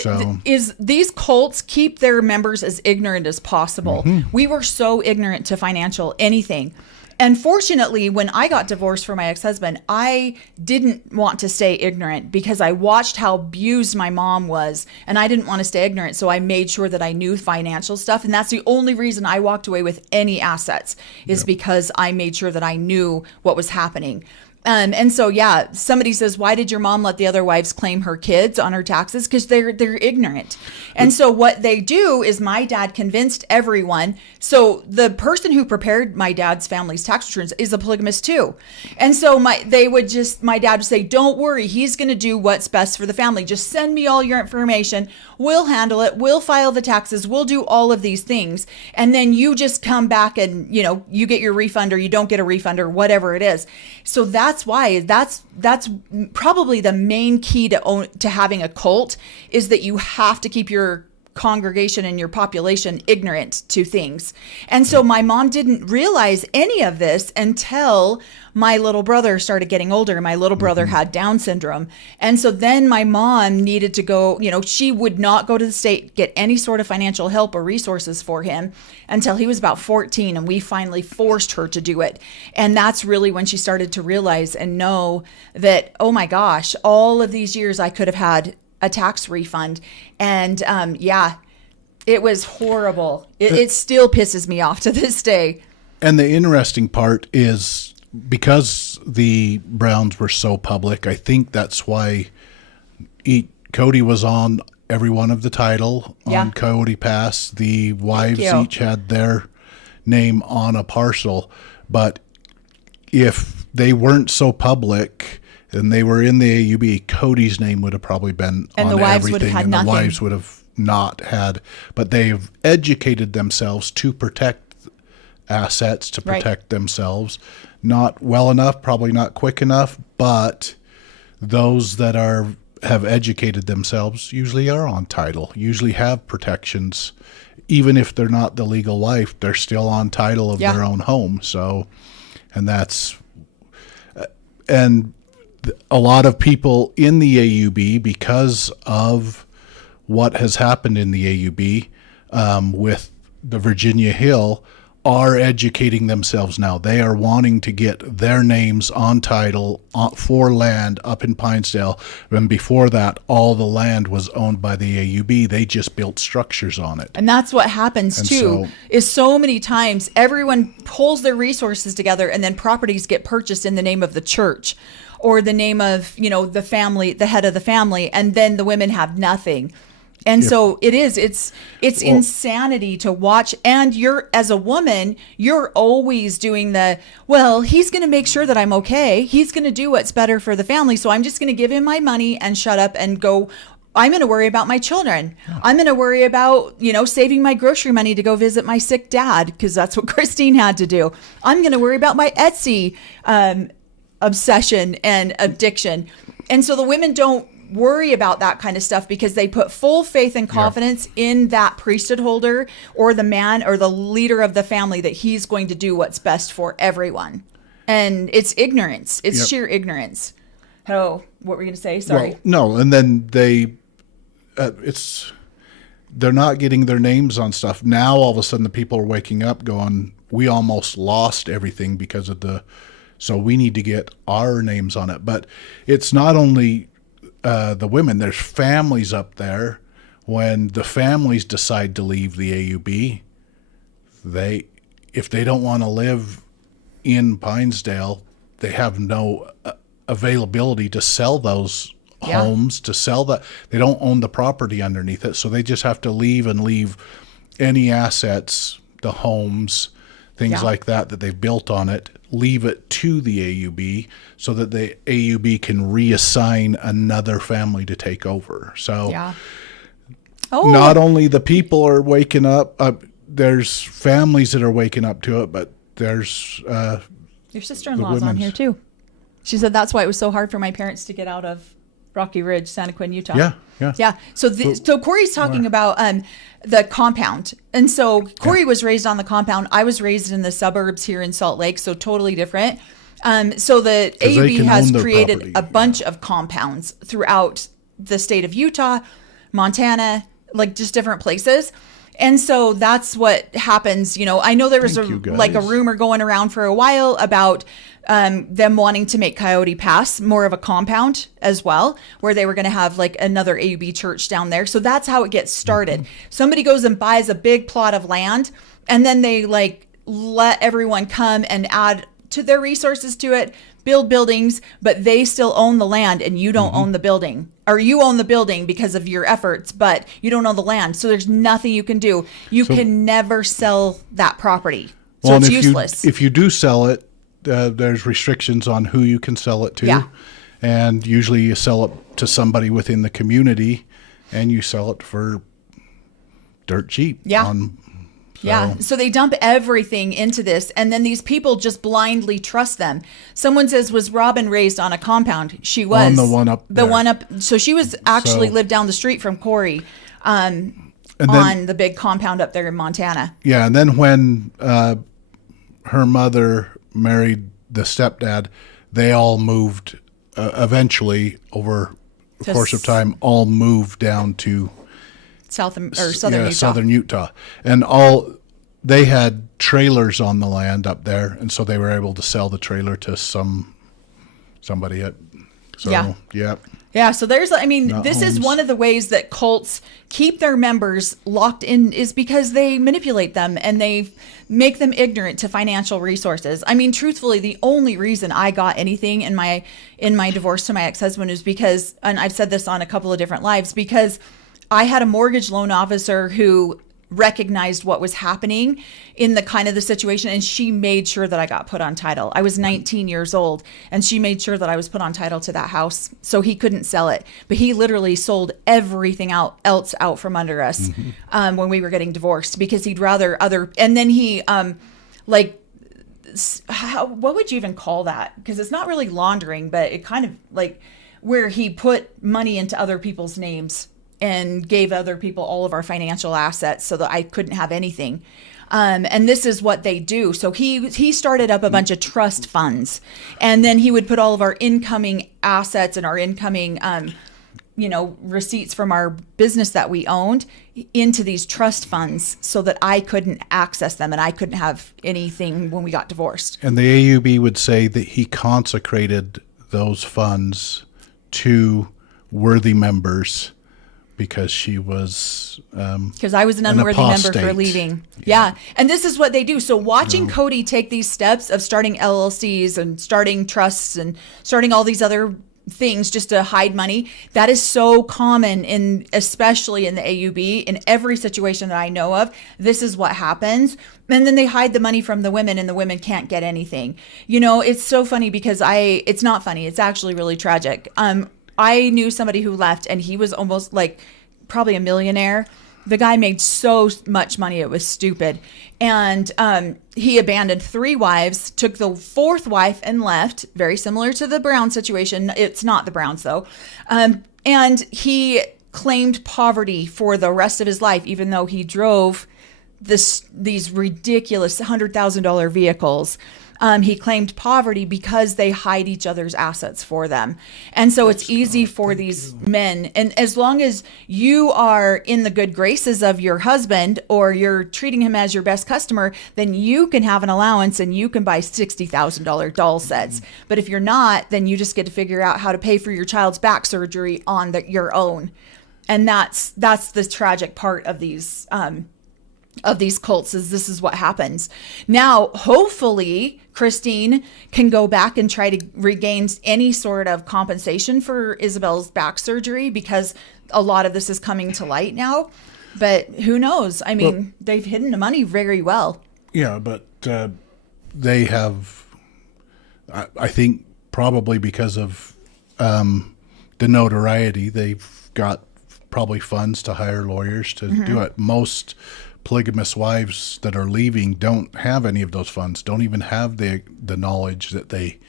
problem. These cults keep their members as ignorant as possible. Mm-hmm. We were so ignorant to financial anything. And fortunately, when I got divorced from my ex-husband, I didn't want to stay ignorant because I watched how abused my mom was, and I didn't want to stay ignorant. So I made sure that I knew financial stuff. And that's the only reason I walked away with any assets is because I made sure that I knew what was happening. And so, yeah, somebody says, why did your mom let the other wives claim her kids on her taxes? Because they're ignorant. And so what they do is my dad convinced everyone. So the person who prepared my dad's family's tax returns is a polygamist too. And so my dad would say, don't worry, he's going to do what's best for the family. Just send me all your information. We'll handle it. We'll file the taxes. We'll do all of these things. And then you just come back and, you get your refund or you don't get a refund or whatever it is. So that's why that's probably the main key to having a cult is that you have to keep your congregation and your population ignorant to things. And so my mom didn't realize any of this until my little brother started getting older. My little brother had Down syndrome. And so then my mom needed to go, she would not go to the state, get any sort of financial help or resources for him until he was about 14. And we finally forced her to do it. And that's really when she started to realize and know that, oh my gosh, all of these years I could have had a tax refund. And it was horrible. It still pisses me off to this day. And the interesting part is because the Browns were so public, I think that's why Cody was on every one of the title on Coyote Pass. The wives each had their name on a parcel. But if they weren't so public and they were in the AUB, Cody's name would have probably been and on the wives everything. Would have had and nothing. The wives would have not had. But they've educated themselves to protect assets, to protect themselves. Not well enough, probably not quick enough, but those that have educated themselves usually are on title, usually have protections. Even if they're not the legal wife, they're still on title of their own home. So, and a lot of people in the AUB, because of what has happened in the AUB with the Virginia Hill, are educating themselves now. They are wanting to get their names on title for land up in Pinesdale. And before that, all the land was owned by the AUB. They just built structures on it. And that's what happens too, is so many times everyone pulls their resources together and then properties get purchased in the name of the church or the name of, the family, the head of the family, and then the women have nothing. And so it's insanity to watch. And as a woman, you're always doing he's going to make sure that I'm okay. He's going to do what's better for the family. So I'm just going to give him my money and shut up and go. I'm going to worry about my children. Yeah. I'm going to worry about, saving my grocery money to go visit my sick dad, because that's what Christine had to do. I'm going to worry about my Etsy obsession and addiction. And so the women don't worry about that kind of stuff because they put full faith and confidence in that priesthood holder or the man or the leader of the family that he's going to do what's best for everyone. And it's ignorance. It's sheer ignorance. Oh, what were you going to say? Sorry. Well, no, and then they're not getting their names on stuff. Now all of a sudden the people are waking up going, we almost lost everything because of so we need to get our names on it. But it's not only the women, there's families up there. When the families decide to leave the AUB, if they don't want to live in Pinesdale, they have no availability to sell those homes, to sell that. They don't own the property underneath it, so they just have to leave any assets, the homes, things like that they've built on it, leave it to the AUB so that the AUB can reassign another family to take over. So not only the people are waking up, there's families that are waking up to it, but there's your sister-in-law's on here too. She said that's why it was so hard for my parents to get out of Rocky Ridge, Santa Quinn, Utah. Yeah. So Cory's talking about the compound. And so Cory was raised on the compound. I was raised in the suburbs here in Salt Lake, so totally different. So the AUB has created a bunch of compounds throughout the state of Utah, Montana, like just different places. And so that's what happens. You know, I know there was a rumor going around for a while about them wanting to make Coyote Pass more of a compound as well, where they were going to have like another AUB church down there. So that's how it gets started. Somebody goes and buys a big plot of land, and then they like let everyone come and add to their resources to it, build buildings, but they still own the land and you don't own the building, or you own the building because of your efforts, but you don't own the land. So there's nothing you can do. You can never sell that property. So it's useless. If you do sell it, there's restrictions on who you can sell it to. Yeah. And usually you sell it to somebody within the community, and you sell it for dirt cheap. So they dump everything into this, and then these people just blindly trust them. Someone says, was Robyn raised on a compound? She was. On the one up there. The one up. So she was actually lived down the street from Cory on the big compound up there in Montana. Yeah, and then when her mother married the stepdad, they all moved, eventually, over the course of time, all moved down to southern Utah. And they had trailers on the land up there, and so they were able to sell the trailer to somebody. So there's, this is one of the ways that cults keep their members locked in, is because they manipulate them and they make them ignorant to financial resources. I mean, truthfully, the only reason I got anything in my divorce to my ex-husband is because, and I've said this on a couple of different lives, because I had a mortgage loan officer who recognized what was happening in the situation, and she made sure that I got put on title. I was 19 years old, and she made sure that I was put on title to that house, so he couldn't sell it. But he literally sold everything else out from under us when we were getting divorced, because he'd rather and then he what would you even call that? Because it's not really laundering, but it kind of like where he put money into other people's names and gave other people all of our financial assets so that I couldn't have anything. And this is what they do. So he started up a bunch of trust funds, and then he would put all of our incoming assets and our incoming, receipts from our business that we owned into these trust funds so that I couldn't access them and I couldn't have anything when we got divorced. And the AUB would say that he consecrated those funds to worthy members, because she was because I was an unworthy member for leaving. Yeah. And this is what they do. So watching Cody take these steps of starting LLCs and starting trusts and starting all these other things just to hide money, that is so common, especially in the AUB. In every situation that I know of, this is what happens. And then they hide the money from the women, and the women can't get anything. It's so funny because it's not funny. It's actually really tragic. I knew somebody who left, and he was almost like probably a millionaire. The guy made so much money, it was stupid. And he abandoned 3 wives, took the 4th wife and left, very similar to the Brown situation. It's not the Browns, though. And he claimed poverty for the rest of his life, even though he drove these ridiculous $100,000 vehicles. He claimed poverty because they hide each other's assets for them. And so it's easy for these men. And as long as you are in the good graces of your husband, or you're treating him as your best customer, then you can have an allowance and you can buy $60,000 doll sets. But if you're not, then you just get to figure out how to pay for your child's back surgery on your own. And that's the tragic part of these cults, is this is what happens. Now, hopefully, Christine can go back and try to regain any sort of compensation for Isabel's back surgery, because a lot of this is coming to light now. But who knows? I mean, they've hidden the money very well. Yeah, but they have, I think, probably because of the notoriety, they've got probably funds to hire lawyers to do it. Most polygamous wives that are leaving don't have any of those funds, don't even have the knowledge that they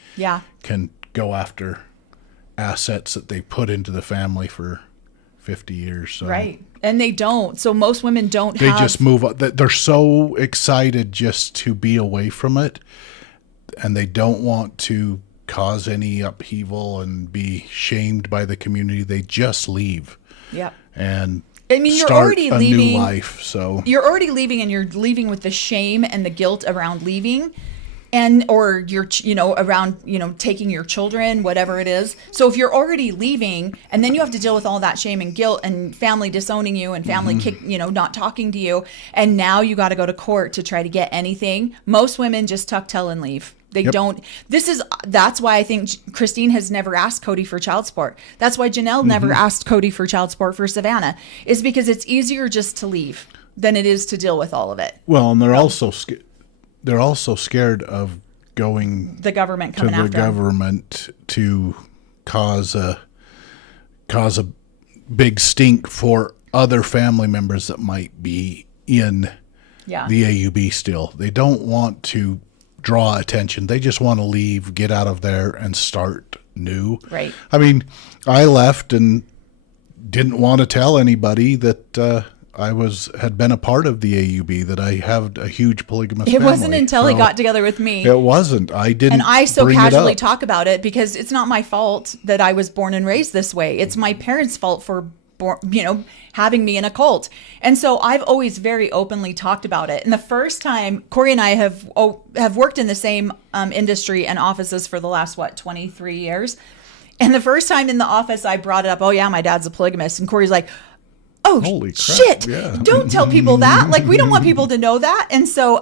can go after assets that they put into the family for 50 years. So. Right. And they don't. So most women don't They just move on. They're so excited just to be away from it, and they don't want to cause any upheaval and be shamed by the community. They just leave. Yeah. And I mean, you're start already a leaving. new life. So you're already leaving, and you're leaving with the shame and the guilt around leaving, or you're, around, taking your children, whatever it is. So if you're already leaving, and then you have to deal with all that shame and guilt, and family disowning you, and family not talking to you, and now you got to go to court to try to get anything. Most women just tuck tail and leave. They don't. That's why I think Christine has never asked Cody for child support. That's why Janelle never asked Cody for child support for Savannah, is because it's easier just to leave than it is to deal with all of it. Well, and they're also scared of going the government to coming the after them. government to cause a big stink for other family members that might be in the AUB still. They don't want to draw attention. They just want to leave, get out of there, and start new. Right. I mean, I left and didn't want to tell anybody that I had been a part of the AUB, that I have a huge polygamous family. It wasn't until he got together with me. It wasn't. I didn't. And I so bring casually it up. talk about it because it's not my fault that I was born and raised this way. It's my parents' fault for having me in a cult. And so I've always very openly talked about it. And the first time, Cory and I have worked in the same industry and offices for the last, 23 years. And the first time in the office, I brought it up, oh yeah, my dad's a polygamist. And Cory's like, oh, holy crap, shit, don't tell people that. Like, we don't want people to know that. And so,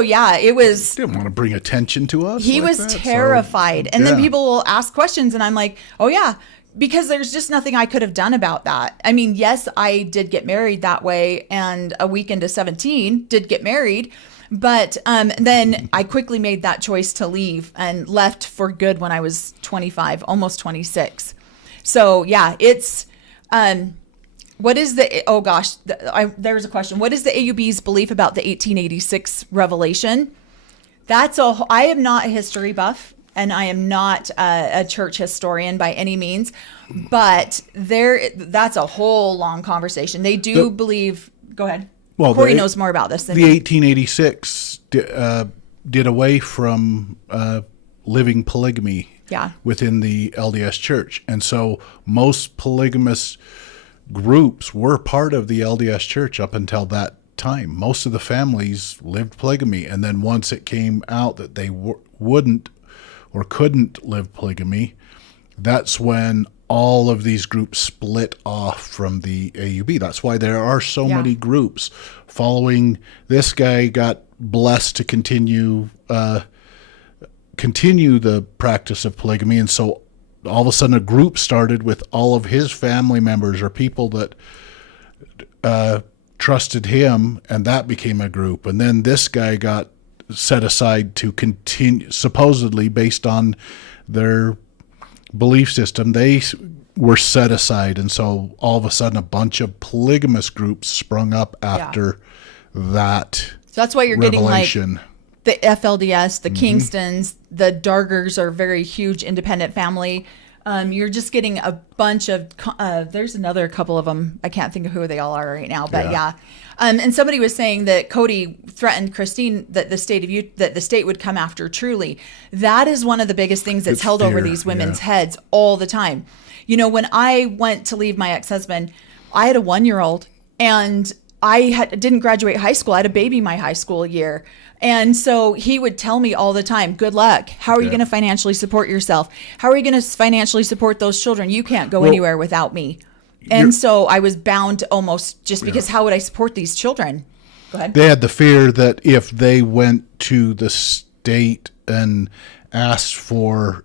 yeah, it was. Didn't want to bring attention to us. He was terrified. And then people will ask questions and I'm like, oh yeah, because there's just nothing I could have done about that. I mean, yes, I did get married that way, and a week into 17 did get married. But then I quickly made that choice to leave, and left for good when I was 25, almost 26. So yeah, it's, what is there's a question. What is the AUB's belief about the 1886 revelation? I am not a history buff, and I am not a church historian by any means, but that's a whole long conversation. They do believe, go ahead. Well, Cory knows more about this than the me. 1886 did away from living polygamy within the LDS Church. And so most polygamous groups were part of the LDS Church up until that time. Most of the families lived polygamy. And then once it came out that they wouldn't or couldn't live polygamy, that's when all of these groups split off from the AUB. That's why there are so many groups following. This guy got blessed to continue the practice of polygamy, and so all of a sudden a group started with all of his family members or people that trusted him, and that became a group. And then this guy got set aside to continue, supposedly based on their belief system, they were set aside. And so all of a sudden a bunch of polygamous groups sprung up after that. So that's why you're revelation. Getting like the FLDS, the Kingstons, the Dargers are a very huge independent family. You're just getting a bunch of, there's another couple of them. I can't think of who they all are right now, but yeah. And somebody was saying that Cody threatened Christine that the state would come after Truly. That is one of the biggest things that's held over these women's heads all the time. You know, when I went to leave my ex-husband, I had a 1-year-old and I didn't graduate high school. I had a baby my high school year. And so he would tell me all the time, good luck. How are you going to financially support yourself? How are you going to financially support those children? You can't go anywhere without me. And so I was bound to almost just because how would I support these children? Go ahead. They had the fear that if they went to the state and asked for,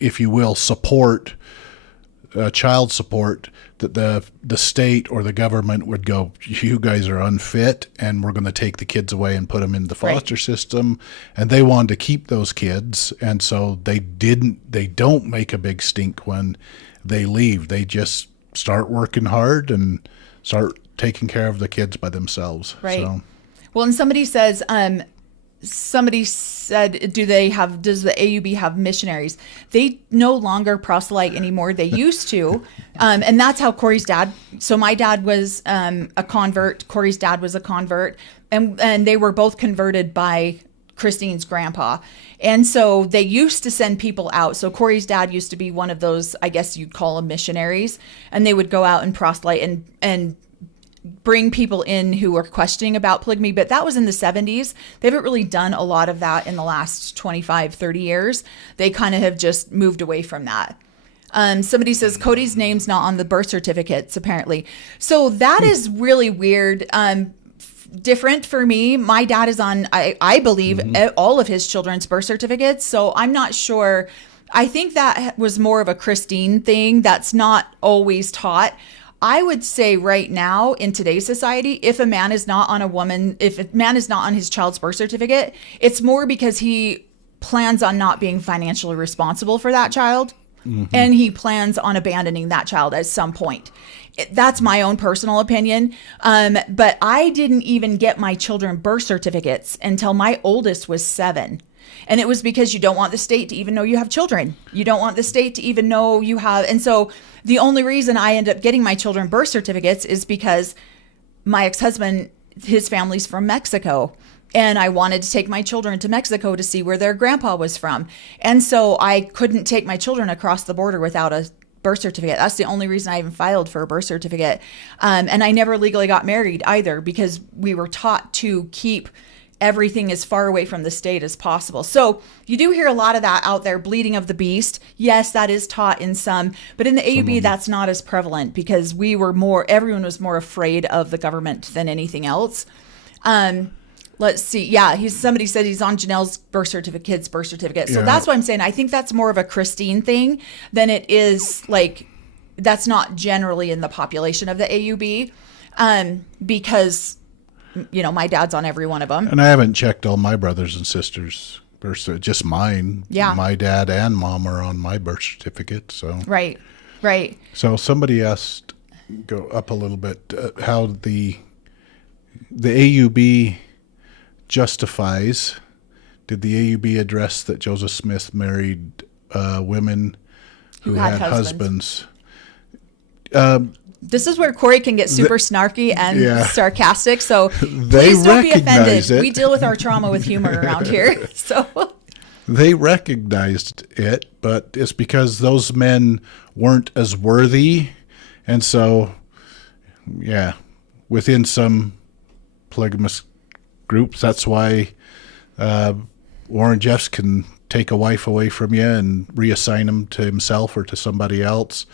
if you will, support, child support, that the state or the government would go, you guys are unfit and we're going to take the kids away and put them in the foster system. And they wanted to keep those kids. And so they don't make a big stink when they leave. They just start working hard and start taking care of the kids by themselves. Right. So. Well, and somebody said, does the AUB have missionaries? They no longer proselyte anymore. They used to. And that's how Cory's dad. So my dad was a convert. Cory's dad was a convert. And they were both converted by Christine's grandpa. And so they used to send people out. So Cory's dad used to be one of those, I guess you'd call them missionaries. And they would go out and proselyte and bring people in who were questioning about polygamy, but that was in the 70s. They haven't really done a lot of that in the last 25, 30 years. They kind of have just moved away from that. Somebody says Cody's name's not on the birth certificates, apparently. So that is really weird. Different for me. My dad is on, I believe, all of his children's birth certificates. So I'm not sure. I think that was more of a Christine thing that's not always taught. I would say right now in today's society, if a man is not on if a man is not on his child's birth certificate, it's more because he plans on not being financially responsible for that child. And he plans on abandoning that child at some point. That's my own personal opinion. But I didn't even get my children birth certificates until my oldest was 7. And it was because you don't want the state to even know you have children. You don't want the state to even know you have. And so the only reason I end up getting my children birth certificates is because my ex-husband, his family's from Mexico. And I wanted to take my children to Mexico to see where their grandpa was from. And so I couldn't take my children across the border without a birth certificate. That's the only reason I even filed for a birth certificate. And I never legally got married either because we were taught to keep everything as far away from the state as possible. So you do hear a lot of that out there, bleeding of the beast. Yes, that is taught in some, but in the AUB, that's not as prevalent because everyone was more afraid of the government than anything else. Let's see. Yeah, somebody said he's on Janelle's kid's birth certificate. So that's why I'm saying I think that's more of a Christine thing than it is that's not generally in the population of the AUB because my dad's on every one of them. And I haven't checked all my brothers and sisters' birth certificates, just mine. Yeah. My dad and mom are on my birth certificate. So Right. So somebody asked, go up a little bit, how the AUB justifies. Did the AUB address that Joseph Smith married women who had husbands? This is where Cory can get super snarky and sarcastic. So they please don't be offended. it. We deal with our trauma with humor around here. So they recognized it, but it's because those men weren't as worthy. And so, within some polygamous groups, that's why Warren Jeffs can take a wife away from you and reassign them to himself or to somebody else.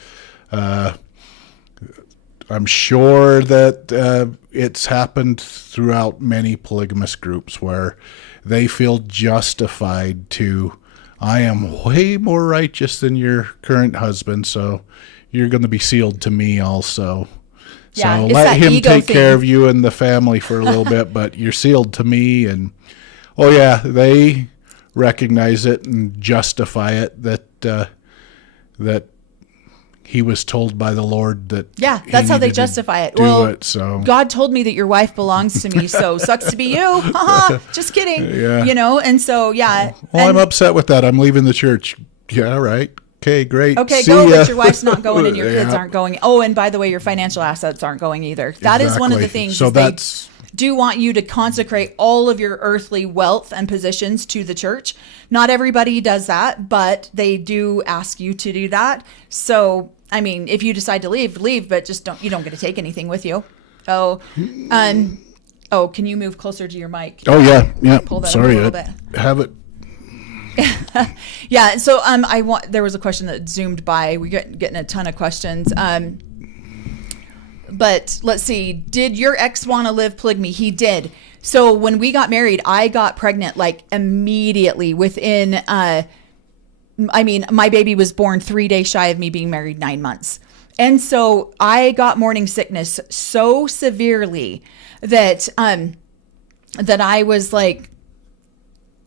I'm sure that it's happened throughout many polygamous groups where they feel justified to, I am way more righteous than your current husband, so you're going to be sealed to me also. Yeah, so it's let that him ego take thing. care of you and the family for a little bit, but you're sealed to me. And they recognize it and justify it that he was told by the Lord that that's how they justify it. So God told me that your wife belongs to me, so sucks to be you. Just kidding. And so I'm upset with that. I'm leaving the church. Yeah, right. Okay, great. Okay, See go, ya. but your wife's not going and your kids Yeah. aren't going. Oh, and by the way, your financial assets aren't going either. That is one of the Exactly. things. So is they that's do want you to consecrate all of your earthly wealth and positions to the church. Not everybody does that, but they do ask you to do that. So, I mean, if you decide to leave, but just you don't get to take anything with you. Oh, can you move closer to your mic? Oh yeah. Pull that Sorry, up a little bit. I have it. Yeah. So there was a question that zoomed by. We getting a ton of questions. But let's see. Did your ex want to live polygamy? He did. So when we got married, I got pregnant like immediately within. My baby was born 3 days shy of me being married 9 months. And so I got morning sickness so severely that I was like,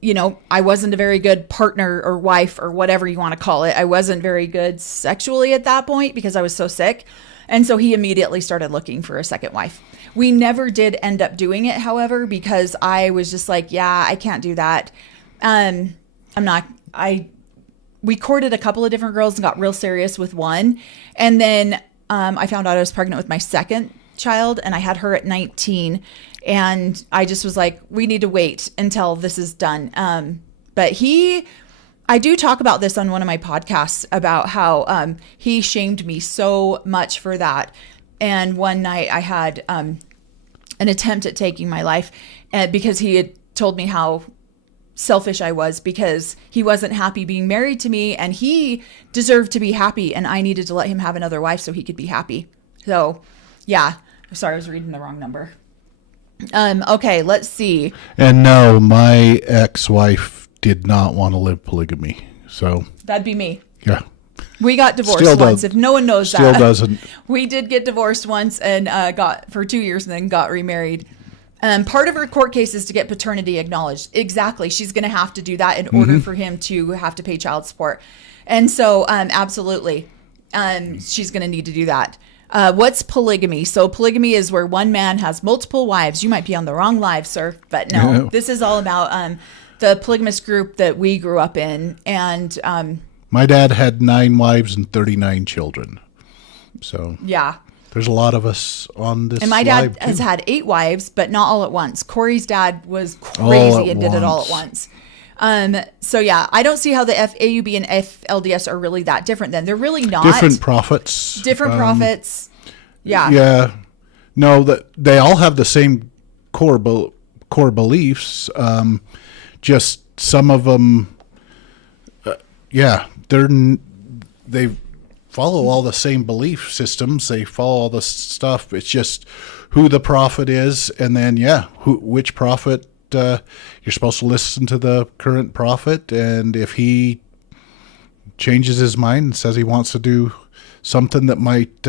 I wasn't a very good partner or wife or whatever you want to call it. I wasn't very good sexually at that point because I was so sick. And so he immediately started looking for a second wife. We never did end up doing it, however, because I was just like, yeah, I can't do that. We courted a couple of different girls and got real serious with one. And then I found out I was pregnant with my second child, and I had her at 19. And I just was like, we need to wait until this is done. But I do talk about this on one of my podcasts about how he shamed me so much for that. And one night I had an attempt at taking my life because he had told me how selfish I was because he wasn't happy being married to me, and he deserved to be happy, and I needed to let him have another wife so he could be happy. So, yeah. Sorry, I was reading the wrong number. Okay, let's see. And no, my ex-wife did not want to live polygamy. So That'd be me. yeah. We got divorced Still once. does. If no one knows Still that. doesn't. We did get divorced once and got for 2 years and then got remarried. Part of her court case is to get paternity acknowledged. Exactly. She's going to have to do that in order for him to have to pay child support. And so, absolutely, she's going to need to do that. What's polygamy? So polygamy is where one man has multiple wives. You might be on the wrong live, sir, but no, this is all about the polygamist group that we grew up in. And my dad had 9 wives and 39 children. So yeah. There's a lot of us on this. And my dad live, has too. had 8 wives, but not all at once. Cory's dad was crazy and did it all at once. So yeah, I don't see how the FAUB and FLDS are really that different then. They're really not. Different prophets. Different prophets. Yeah. Yeah. No, they all have the same core beliefs. Just some of them, they follow all the same belief systems. They follow all the stuff. It's just who the prophet is, and then which prophet you're supposed to listen to the current prophet, and if he changes his mind and says he wants to do something that might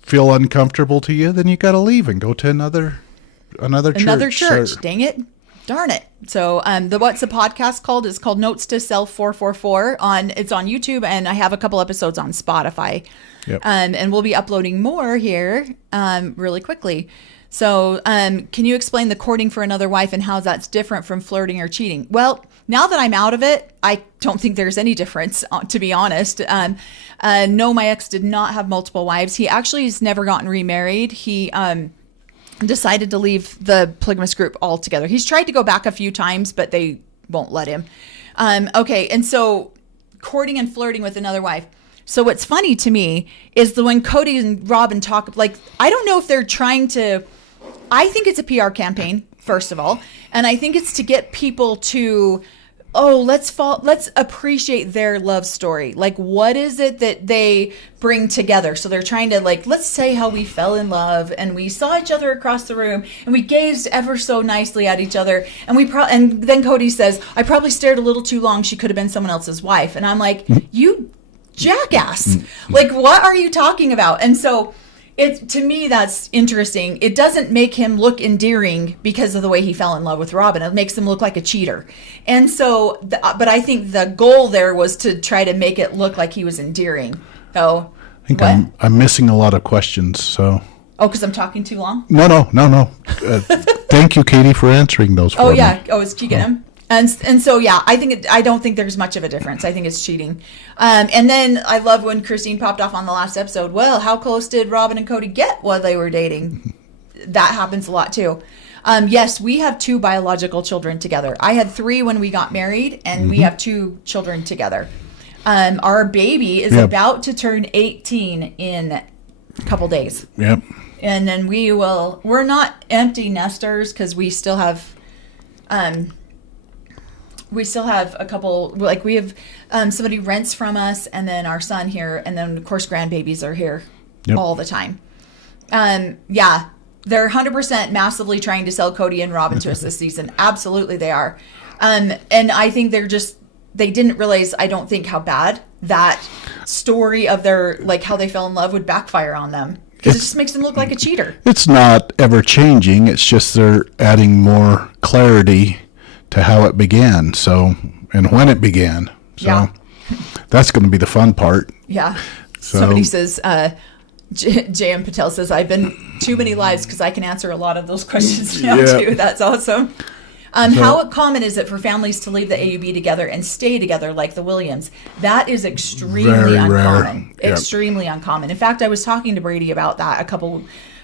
feel uncomfortable to you, then you got to leave and go to another church. Dang it. Darn it. So what's the podcast called? It's called Notes to Self 444. It's on YouTube, and I have a couple episodes on Spotify. Yep. And we'll be uploading more here really quickly. So can you explain the courting for another wife and how that's different from flirting or cheating? Well, now that I'm out of it, I don't think there's any difference, to be honest. No, my ex did not have multiple wives. He actually has never gotten remarried. He decided to leave the polygamist group altogether. He's tried to go back a few times, but they won't let him. Okay, and so courting and flirting with another wife. So what's funny to me is when Cody and Robyn talk, I don't know if they're trying to, I think it's a PR campaign, first of all, and I think it's to get people to, let's appreciate their love story. What is it that they bring together? So they're trying to let's say how we fell in love and we saw each other across the room and we gazed ever so nicely at each other. And and then Cody says, I probably stared a little too long. She could have been someone else's wife. And I'm like, you jackass. What are you talking about? And so to me, that's interesting. It doesn't make him look endearing because of the way he fell in love with Robyn. It makes him look like a cheater. And so, but I think the goal there was to try to make it look like he was endearing. So, I think I'm missing a lot of questions. So. Oh, because I'm talking too long? No. Thank you, Katie, for answering those for me. Oh, is she getting them? And so, yeah, I don't think there's much of a difference. I think it's cheating. And then I love when Christine popped off on the last episode. Well, how close did Robyn and Cody get while they were dating? That happens a lot too. Yes, we have 2 biological children together. I had 3 when we got married, and we have 2 children together. Our baby is about to turn 18 in a couple days. Yep. And then we're not empty nesters because we still have a couple, like we have somebody rents from us, and then our son here, and then of course grandbabies are here all the time. Yeah, they're 100% massively trying to sell Cody and Robyn to us this season. Absolutely they are. And I think they didn't realize, I don't think, how bad that story of their, like how they fell in love would backfire on them. Because it just makes them look like a cheater. It's not ever changing. It's just they're adding more clarity to how it began. So, and when it began. So that's going to be the fun part. Yeah. So, somebody says, J.M. Patel says, I've been too many lives because I can answer a lot of those questions now too. That's awesome. How common is it for families to leave the AUB together and stay together like the Williams? That is extremely uncommon. Extremely uncommon. In fact, I was talking to Brady about that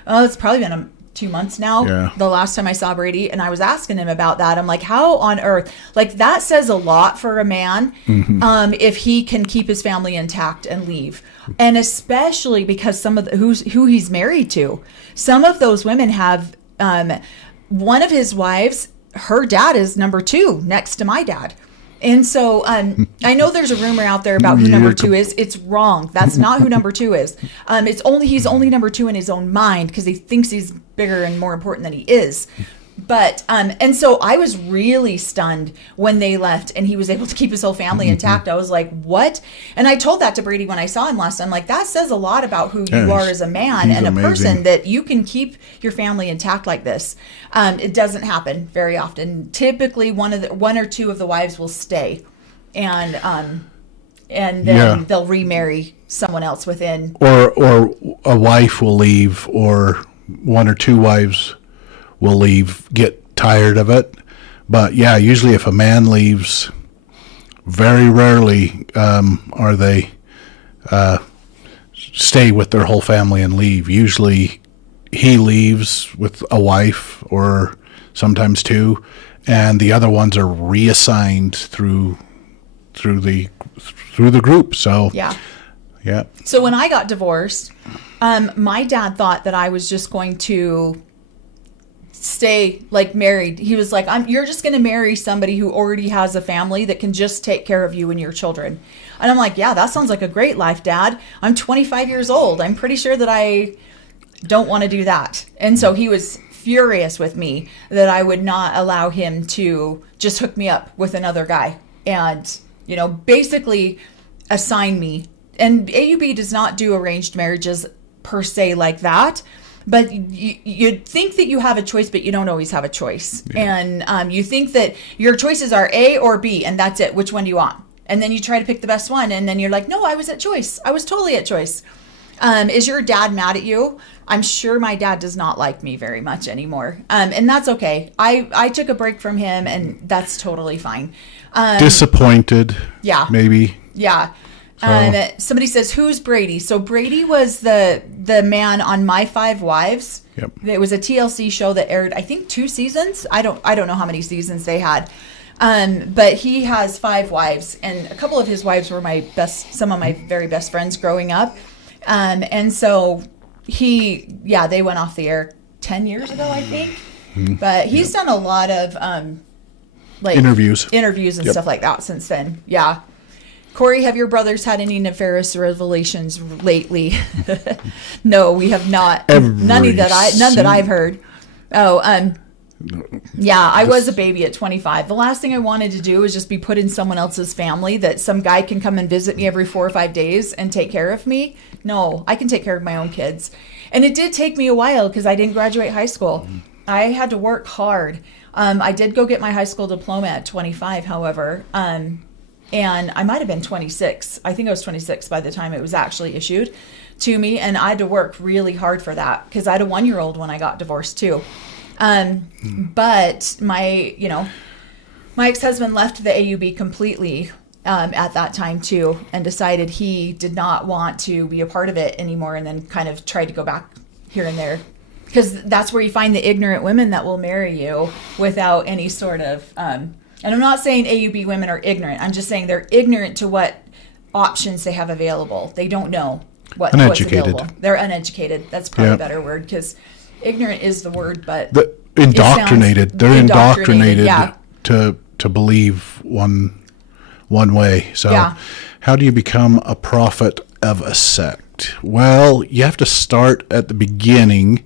it's probably been 2 months now, the last time I saw Brady, and I was asking him about that. I'm like, how on earth? Like, that says a lot for a man if he can keep his family intact and leave. And especially because some of who he's married to, some of those women have, one of his wives, her dad is number 2 next to my dad. And so I know there's a rumor out there about who number 2 is. It's wrong. That's not who number 2 is. He's only number 2 in his own mind because he thinks he's bigger and more important than he is. But and so I was really stunned when they left and he was able to keep his whole family intact. I was like, what? And I told that to Brady when I saw him last time. Like, that says a lot about who you are as a man and a person, that you can keep your family intact like this. It doesn't happen very often. Typically, one or two of the wives will stay, and then they'll remarry someone else within. Or a wife will leave, or 1 or 2 wives will leave, get tired of it. But yeah, usually if a man leaves, very rarely are they stay with their whole family and leave. Usually he leaves with a wife, or sometimes 2, and the other ones are reassigned through the group. So yeah. So when I got divorced, my dad thought that I was just going to stay like married. He was like, you're just going to marry somebody who already has a family that can just take care of you and your children. And I'm like, yeah, that sounds like a great life, Dad. I'm 25 years old. I'm pretty sure that I don't want to do that. And so he was furious with me that I would not allow him to just hook me up with another guy and, basically assign me. And AUB does not do arranged marriages per se like that. But you'd think that you have a choice, but you don't always have a choice. Yeah. And you think that your choices are A or B, and that's it. Which one do you want? And then you try to pick the best one, and then you're like, no, I was at choice. I was totally at choice. Is your dad mad at you? I'm sure my dad does not like me very much anymore. And that's okay. I took a break from him, and that's totally fine. Disappointed. Yeah. Maybe. Yeah. So. Somebody says, who's Brady? So Brady was the man on My 5 Wives. Yep. It was a TLC show that aired, I think, 2 seasons. I don't know how many seasons they had. But he has 5 wives, and a couple of his wives were some of my very best friends growing up. And so they went off the air 10 years ago, I think. Mm-hmm. But he's done a lot of interviews and stuff like that since then. Yeah. Cory, have your brothers had any nefarious revelations lately? No, we have not. None that I've heard. Oh, yeah, I was a baby at 25. The last thing I wanted to do was just be put in someone else's family, that some guy can come and visit me every 4 or 5 days and take care of me. No, I can take care of my own kids. And it did take me a while because I didn't graduate high school. I had to work hard. I did go get my high school diploma at 25, however. And I might have been 26. I think I was 26 by the time it was actually issued to me. And I had to work really hard for that because I had a 1-year-old when I got divorced too. But my My ex-husband left the AUB completely at that time too, and decided he did not want to be a part of it anymore, and then kind of tried to go back here and there. Because that's where you find the ignorant women that will marry you without any sort of... and I'm not saying AUB women are ignorant. I'm just saying they're ignorant to what options they have available. They don't know what's available. They're uneducated. That's probably a better word, because ignorant is the word, but... Indoctrinated. They're indoctrinated to believe one way. So how do you become a prophet of a sect? Well, you have to start at the beginning,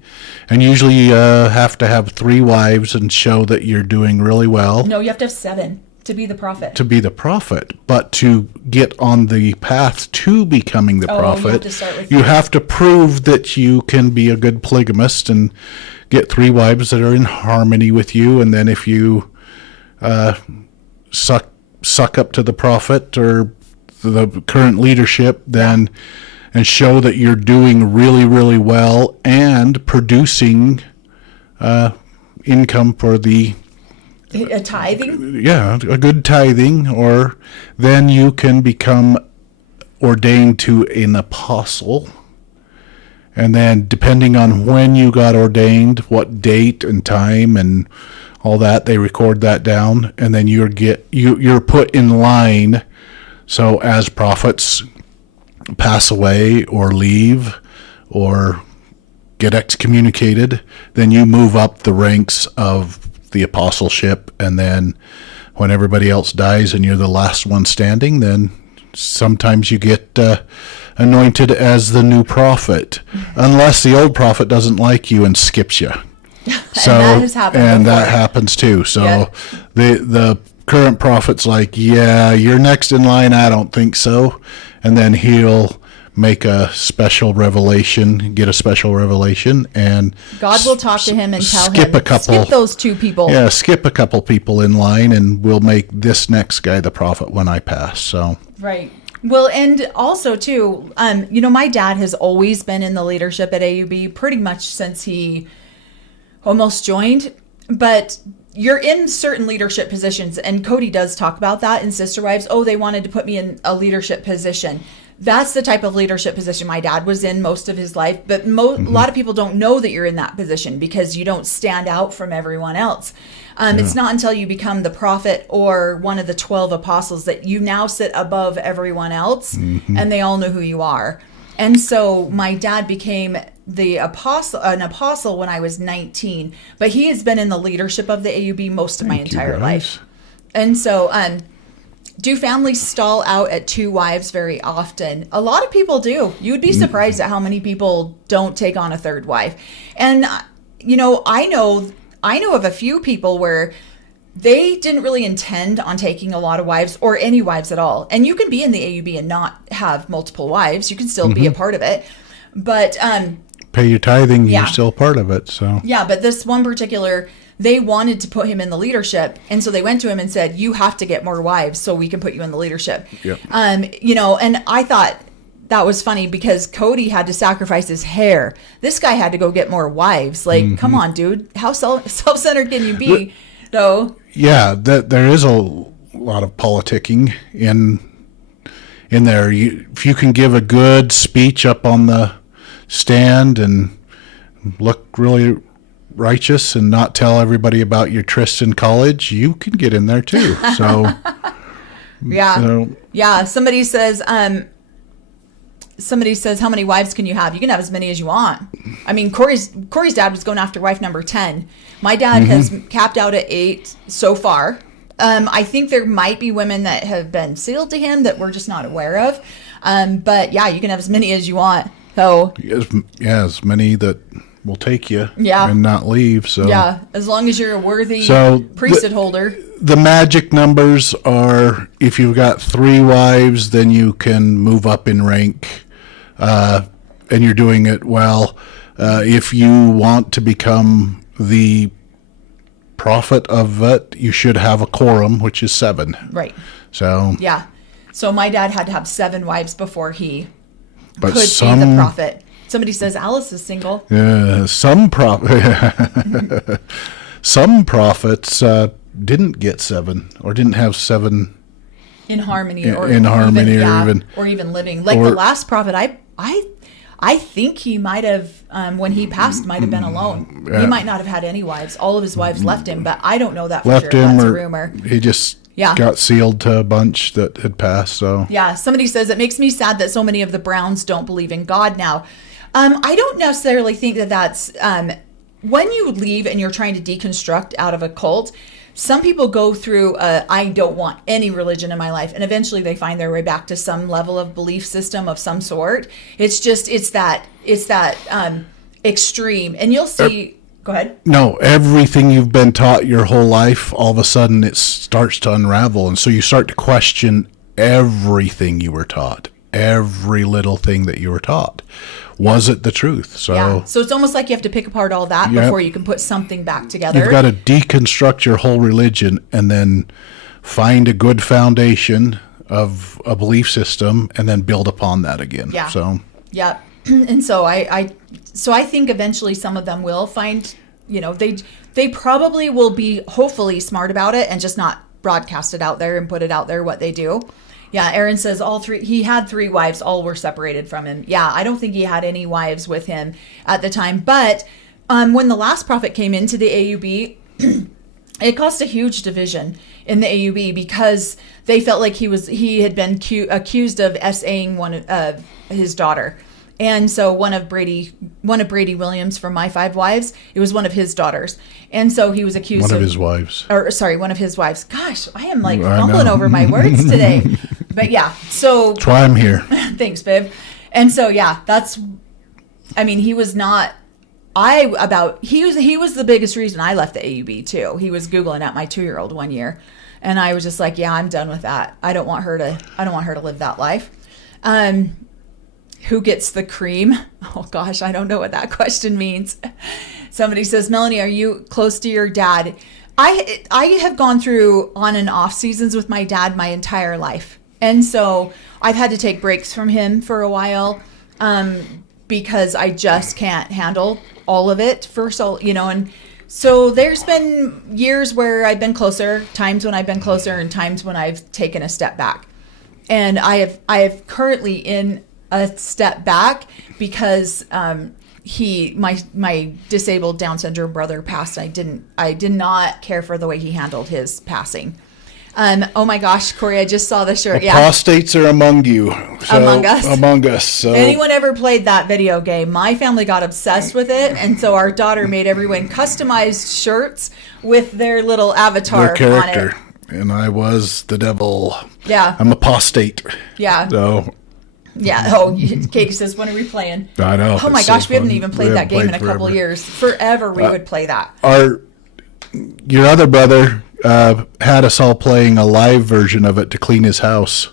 and usually you have to have 3 wives and show that you're doing really well. No, you have to have 7 to be the prophet. To be the prophet. But to get on the path to becoming the prophet, you have to prove that you can be a good polygamist and get 3 wives that are in harmony with you. And then if you suck up to the prophet or the current leadership, then... and show that you're doing really, really well and producing income for the... A tithing? Yeah, a good tithing, or then you can become ordained to an apostle. And then depending on when you got ordained, what date and time and all that, they record that down, and then you're put in line. So as prophets pass away or leave or get excommunicated, then you move up the ranks of the apostleship, and then when everybody else dies and you're the last one standing, then sometimes you get anointed as the new prophet, unless the old prophet doesn't like you and skips you. So and that has happened and before. That happens too. So the current prophet's like, yeah, you're next in line, I don't think so. And then he'll make a special revelation, get a special revelation, and God will talk to him and tell him, skip those 2 people. Yeah, skip a couple people in line, and we'll make this next guy the prophet when I pass. So right. Well, and also too, my dad has always been in the leadership at AUB pretty much since he almost joined, but you're in certain leadership positions, and Cody does talk about that in Sister Wives. Oh, they wanted to put me in a leadership position. That's the type of leadership position my dad was in most of his life, but a lot of people don't know that you're in that position because you don't stand out from everyone else. It's not until you become the prophet or one of the 12 apostles that you now sit above everyone else, and they all know who you are. And so my dad became an apostle when I was 19, but he has been in the leadership of the AUB most of my entire life. And so, do families stall out at 2 wives very often? A lot of people do. You would be surprised at how many people don't take on a 3rd wife. And, I know of a few people where they didn't really intend on taking a lot of wives or any wives at all. And you can be in the AUB and not have multiple wives. You can still be a part of it. But pay your tithing, you're still a part of it. So yeah, but this one particular, they wanted to put him in the leadership, and so they went to him and said, you have to get more wives so we can put you in the leadership. Yep. And I thought that was funny because Cody had to sacrifice his hair. This guy had to go get more wives. Like, come on, dude. How self-centered can you be? No. Yeah, there is a lot of politicking in there. If you can give a good speech up on the stand and look really righteous and not tell everybody about your trysts in college, you can get in there too. So yeah. Somebody says how many wives can you have? You can have as many as you want. I mean, Cory's dad was going after wife number 10. My dad has capped out at 8 so far. I think there might be women that have been sealed to him that we're just not aware of. But yeah, you can have as many as you want. So as many that will take you yeah. and not leave. So yeah, as long as you're a worthy priesthood holder. The magic numbers are, if you've got 3 wives, then you can move up in rank, and you're doing it well. If you want to become the prophet of it, you should have a quorum, which is 7. Right. So yeah. So my dad had to have 7 wives before he could be some, the prophet. Somebody says Alice is single. Some prophets didn't get 7 or didn't have 7 in harmony, or even living like the last prophet. I think he might have, when he passed, might have been alone. He might not have had any wives. All of his wives left him, but I don't know that for sure. That's a rumor. He just got sealed to a bunch that had passed. So yeah, somebody says it makes me sad that so many of the Browns don't believe in God now. I don't necessarily think that that's when you leave and you're trying to deconstruct out of a cult. Some people go through I don't want any religion in my life, and eventually they find their way back to some level of belief system of some sort. It's that extreme, and you'll see. Go ahead. No, everything you've been taught your whole life, all of a sudden it starts to unravel, and so you start to question everything you were taught, every little thing that you were taught. Was it the truth? So it's almost like you have to pick apart all that before you can put something back together. You've got to deconstruct your whole religion and then find a good foundation of a belief system and then build upon that again. Yeah. So and so I think eventually some of them will find, they probably will be hopefully smart about it and just not broadcast it out there and put it out there what they do. Yeah, Aaron says he had 3 wives, all were separated from him. Yeah, I don't think he had any wives with him at the time. But when the last prophet came into the AUB, it caused a huge division in the AUB because they felt like he had been accused of SAing one of his daughter. And so one of Brady Williams from My 5 Wives, it was one of his daughters. And so he was accused one of his wives. One of his wives. Gosh, I am like fumbling over my words today. But yeah, so. That's why I'm here. Thanks, babe. And so, yeah, he was not, he was the biggest reason I left the AUB too. He was Googling at my 2-year-old one year. And I was just like, yeah, I'm done with that. I don't want her to live that life. Who gets the cream? Oh gosh, I don't know what that question means. Somebody says, Melanie, are you close to your dad? I have gone through on and off seasons with my dad my entire life. And so I've had to take breaks from him for a while because I just can't handle all of it and so there's been years where I've been closer, times when I've been closer, and times when I've taken a step back. And I have currently in a step back because my disabled Down syndrome brother passed. I did not care for the way he handled his passing. Oh my gosh, Cory, I just saw the shirt. Apostates are among you. Among us. So. Anyone ever played that video game? My family got obsessed with it, and so our daughter made everyone customized shirts with their little avatar their character. On it. And I was the devil. Yeah. I'm apostate. Yeah. So. Yeah. Oh, Katie says, when are we playing? I know. Oh my gosh, we haven't even played that game in a couple of years. Forever we would play that. Your other brother had us all playing a live version of it to clean his house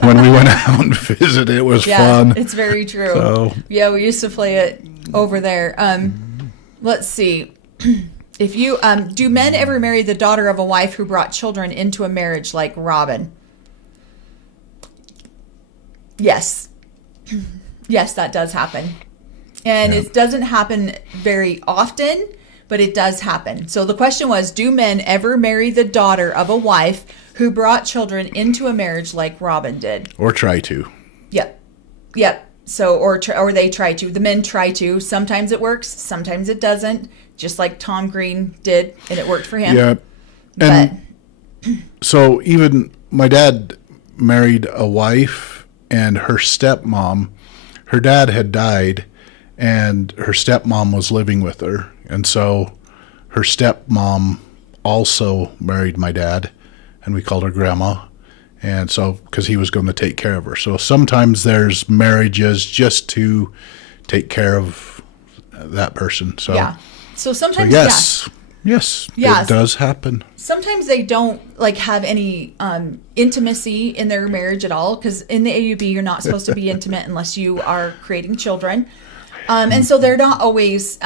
when we went out and visited. It was fun. It's very true. So. Yeah, we used to play it over there. Let's see. If you do men ever marry the daughter of a wife who brought children into a marriage like Robyn? Yes. Yes, that does happen. And it doesn't happen very often, but it does happen. So the question was, do men ever marry the daughter of a wife who brought children into a marriage like Robyn did? Or try to. Yep. So, or they try to. The men try to. Sometimes it works. Sometimes it doesn't. Just like Tom Green did, and it worked for him. Yeah. And so even my dad married a wife, and her stepmom, her dad had died, and her stepmom was living with her. And so her stepmom also married my dad, and we called her grandma. And so, because he was going to take care of her. So sometimes there's marriages just to take care of that person. So yeah. So sometimes, Yes, it does happen. Sometimes they don't have any intimacy in their marriage at all, because in the AUB you're not supposed to be intimate unless you are creating children, and so they're not always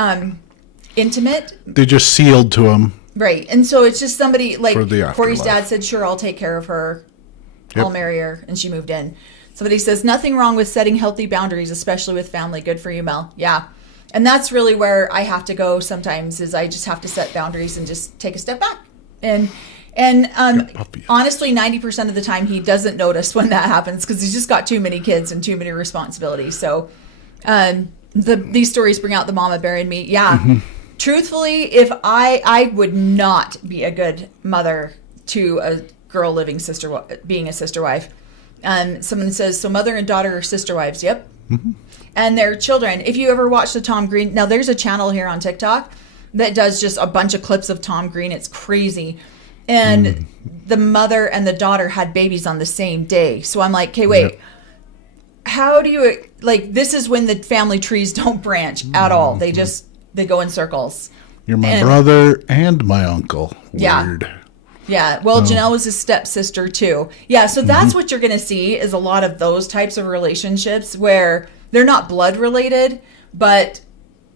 intimate. They're just sealed to them, right? And so it's just somebody like Cory's Cory's dad said, "Sure, I'll take care of her. I'll marry her," and she moved in. Somebody says, "Nothing wrong with setting healthy boundaries, especially with family. Good for you, Mel." Yeah. And that's really where I have to go sometimes, is I just have to set boundaries and just take a step back. And Puppy eyes. honestly, 90% of the time he doesn't notice when that happens because he's just got too many kids and too many responsibilities. So these stories bring out the mama bearing me. Yeah. Truthfully, if I would not be a good mother to a girl being a sister wife. Someone says, so mother and daughter are sister wives. Yep. And their children. If you ever watch the Tom Green, now there's a channel here on TikTok that does just a bunch of clips of Tom Green. It's crazy. And the mother and the daughter had babies on the same day. So I'm like, okay, wait, how do you, like, this is when the family trees don't branch at all. They go in circles. You're my brother and my uncle. Weird. Yeah. Well, Janelle was his stepsister too. Yeah. So that's what you're going to see is a lot of those types of relationships where they're not blood related, but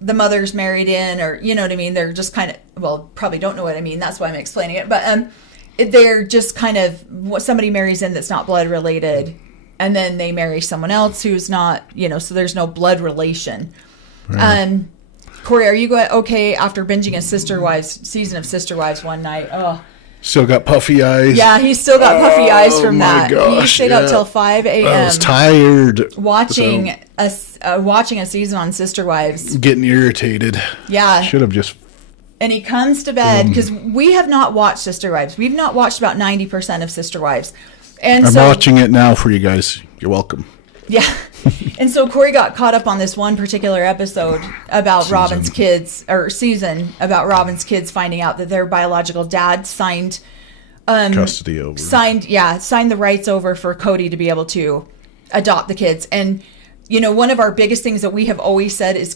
the mother's married in, or you know what I mean? They're just kind of, well, probably don't know what I mean. That's why I'm explaining it. But they're just kind of what somebody marries in that's not blood related. And then they marry someone else who's not, so there's no blood relation. Right. Cory, are you okay after binging a season of Sister Wives one night? Oh, still got puffy eyes. Yeah, he's still got puffy eyes from that. Gosh, he stayed up till 5 a.m. I was tired. Watching a season on Sister Wives. Getting irritated. Yeah. Should have just. And he comes to bed because we have not watched Sister Wives. We've not watched about 90% of Sister Wives. And I'm watching it now for you guys. You're welcome. Yeah. And so Cory got caught up on this one particular episode about Robyn's kids, about Robyn's kids finding out that their biological dad signed custody over. Signed the rights over for Cody to be able to adopt the kids. And one of our biggest things that we have always said is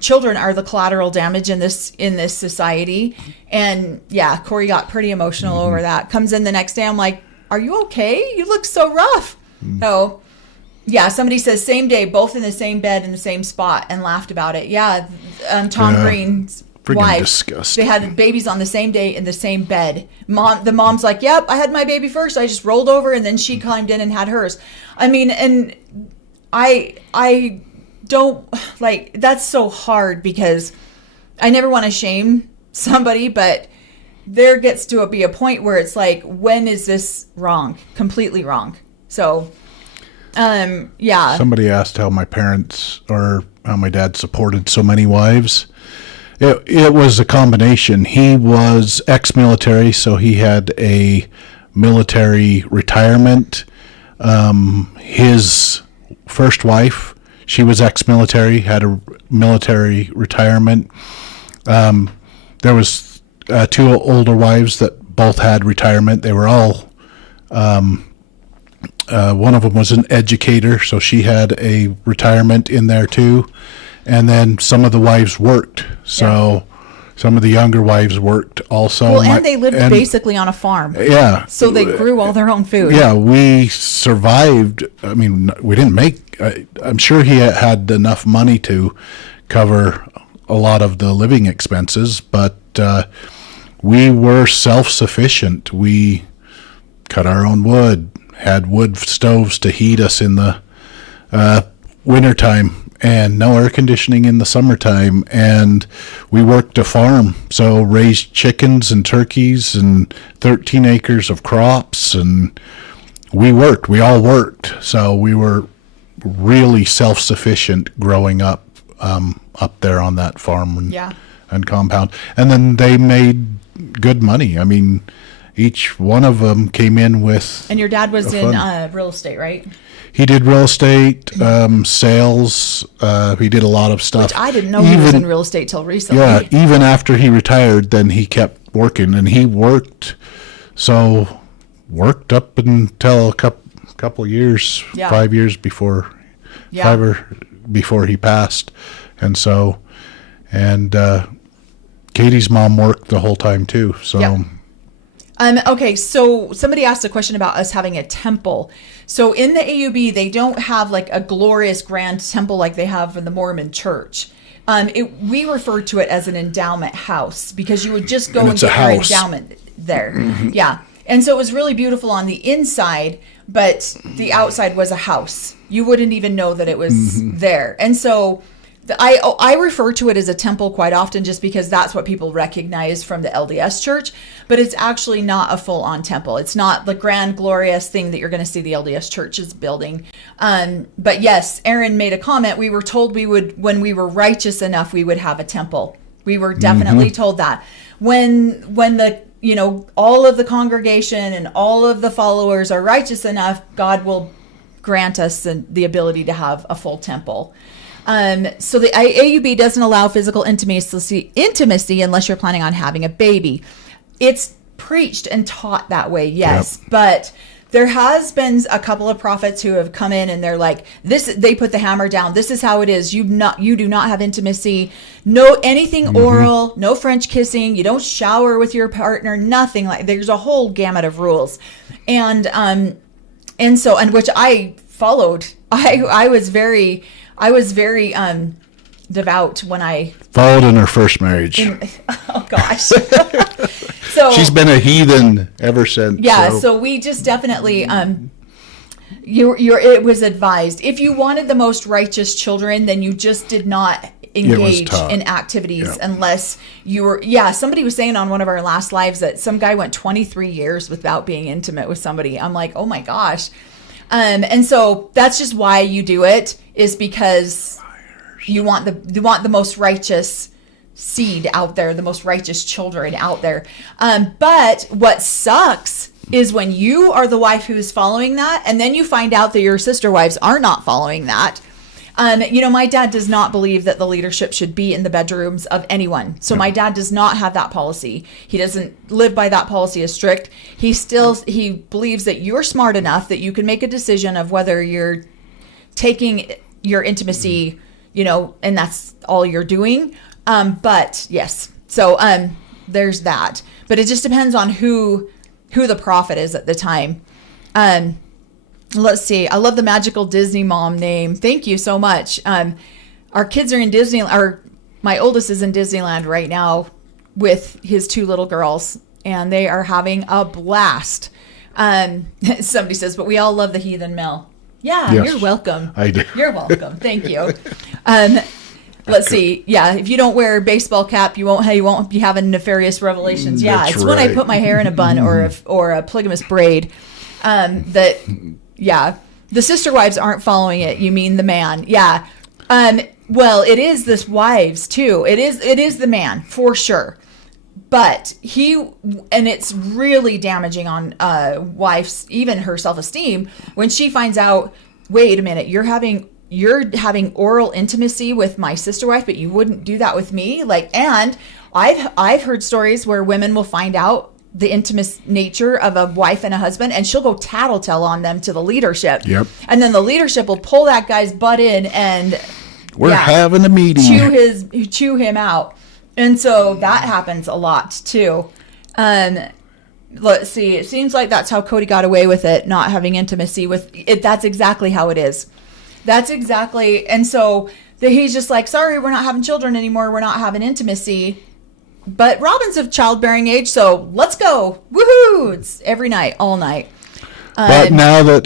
children are the collateral damage in this society. And yeah, Cory got pretty emotional over that. Comes in the next day, I'm like, are you okay? You look so rough. So yeah, somebody says same day, both in the same bed in the same spot, and laughed about it. Yeah, Tom Green's wife. Disgusting. They had babies on the same day in the same bed. The mom's like, yep, I had my baby first. I just rolled over, and then she climbed in and had hers. I mean, and I don't like, that's so hard because I never want to shame somebody, but there gets to be a point where it's like, when is this wrong? Completely wrong. So. Yeah. Somebody asked how my parents or how my dad supported so many wives. It was a combination. He was ex-military, so he had a military retirement. His first wife, she was ex-military, had a military retirement. There was two older wives that both had retirement. They were all one of them was an educator, so she had a retirement in there too. And then some of the wives worked. So some of the younger wives worked also. Well, and they lived basically on a farm. Yeah. So they grew all their own food. Yeah, we survived. I mean, we didn't make, I'm sure he had enough money to cover a lot of the living expenses, but we were self-sufficient. We cut our own wood, had wood stoves to heat us in the wintertime, and no air conditioning in the summertime. And we worked a farm, so raised chickens and turkeys and 13 acres of crops, and we all worked. So we were really self-sufficient growing up up there on that farm and compound. And then they made good money. I mean, each one of them came in with. And your dad was in real estate, right? He did real estate, sales. He did a lot of stuff. Which I didn't know he was in real estate till recently. Yeah, even after he retired, then he kept working, and he worked up until a couple years, 5 years before, 5 or before he passed, and so, and Katie's mom worked the whole time too. So. Yeah. Okay, so somebody asked a question about us having a temple. So in the AUB, they don't have like a glorious grand temple like they have in the Mormon church. We refer to it as an endowment house because you would just go and get your endowment there. Mm-hmm. Yeah. And so it was really beautiful on the inside, but the outside was a house. You wouldn't even know that it was there. And so I refer to it as a temple quite often just because that's what people recognize from the LDS church, but it's actually not a full-on temple. It's not the grand, glorious thing that you're going to see the LDS church is building. But yes, Aaron made a comment. We were told we would, when we were righteous enough, we would have a temple. We were definitely told that. When the, all of the congregation and all of the followers are righteous enough, God will grant us the ability to have a full temple. So the AUB doesn't allow physical intimacy unless you're planning on having a baby. It's preached and taught that way, yes. Yep. But there has been a couple of prophets who have come in and they're like, they put the hammer down. This is how it is. You do not have intimacy, no anything oral, no French kissing. You don't shower with your partner, nothing like. There's a whole gamut of rules, and which I followed. I was very devout when I followed in her first marriage. Oh gosh. So she's been a heathen ever since. Yeah, so we just definitely it was advised. If you wanted the most righteous children, then you just did not engage in activities unless you were somebody was saying on one of our last lives that some guy went 23 years without being intimate with somebody. I'm like, oh my gosh. And so that's just why you do it, is because you want the most righteous seed out there, the most righteous children out there. But what sucks is when you are the wife who is following that, and then you find out that your sister wives are not following that. My dad does not believe that the leadership should be in the bedrooms of anyone. So my dad does not have that policy. He doesn't live by that policy as strict. He believes that you're smart enough that you can make a decision of whether you're taking your intimacy, and that's all you're doing. But yes, so there's that. But it just depends on who the prophet is at the time. Let's see. I love the magical Disney mom name. Thank you so much. Our kids are in Disneyland. My oldest is in Disneyland right now with his two little girls, and they are having a blast. Somebody says, but we all love the heathen Mel. Yeah, yes, you're welcome. I do. You're welcome. Thank you. Let's see. Yeah, if you don't wear a baseball cap, you won't be having nefarious revelations. Yeah, That's it's right. when I put my hair in a bun or a polygamist braid. The sister wives aren't following it. You mean the man? Yeah. Well, it is this wives too. It is the man for sure. But it's really damaging on wife's, even her self-esteem, when she finds out, wait a minute, you're having oral intimacy with my sister wife, but you wouldn't do that with me. And I've heard stories where women will find out the intimate nature of a wife and a husband, and she'll go tattletale on them to the leadership. Yep. And then the leadership will pull that guy's butt in and we're having a meeting. Chew him out. And so that happens a lot too. Let's see. It seems like that's how Cody got away with it, not having intimacy with it. That's exactly how it is. That's exactly. And so he's just like, sorry, we're not having children anymore. We're not having intimacy. But Robyn's of childbearing age, so let's go. Woohoo! It's every night, all night. But now that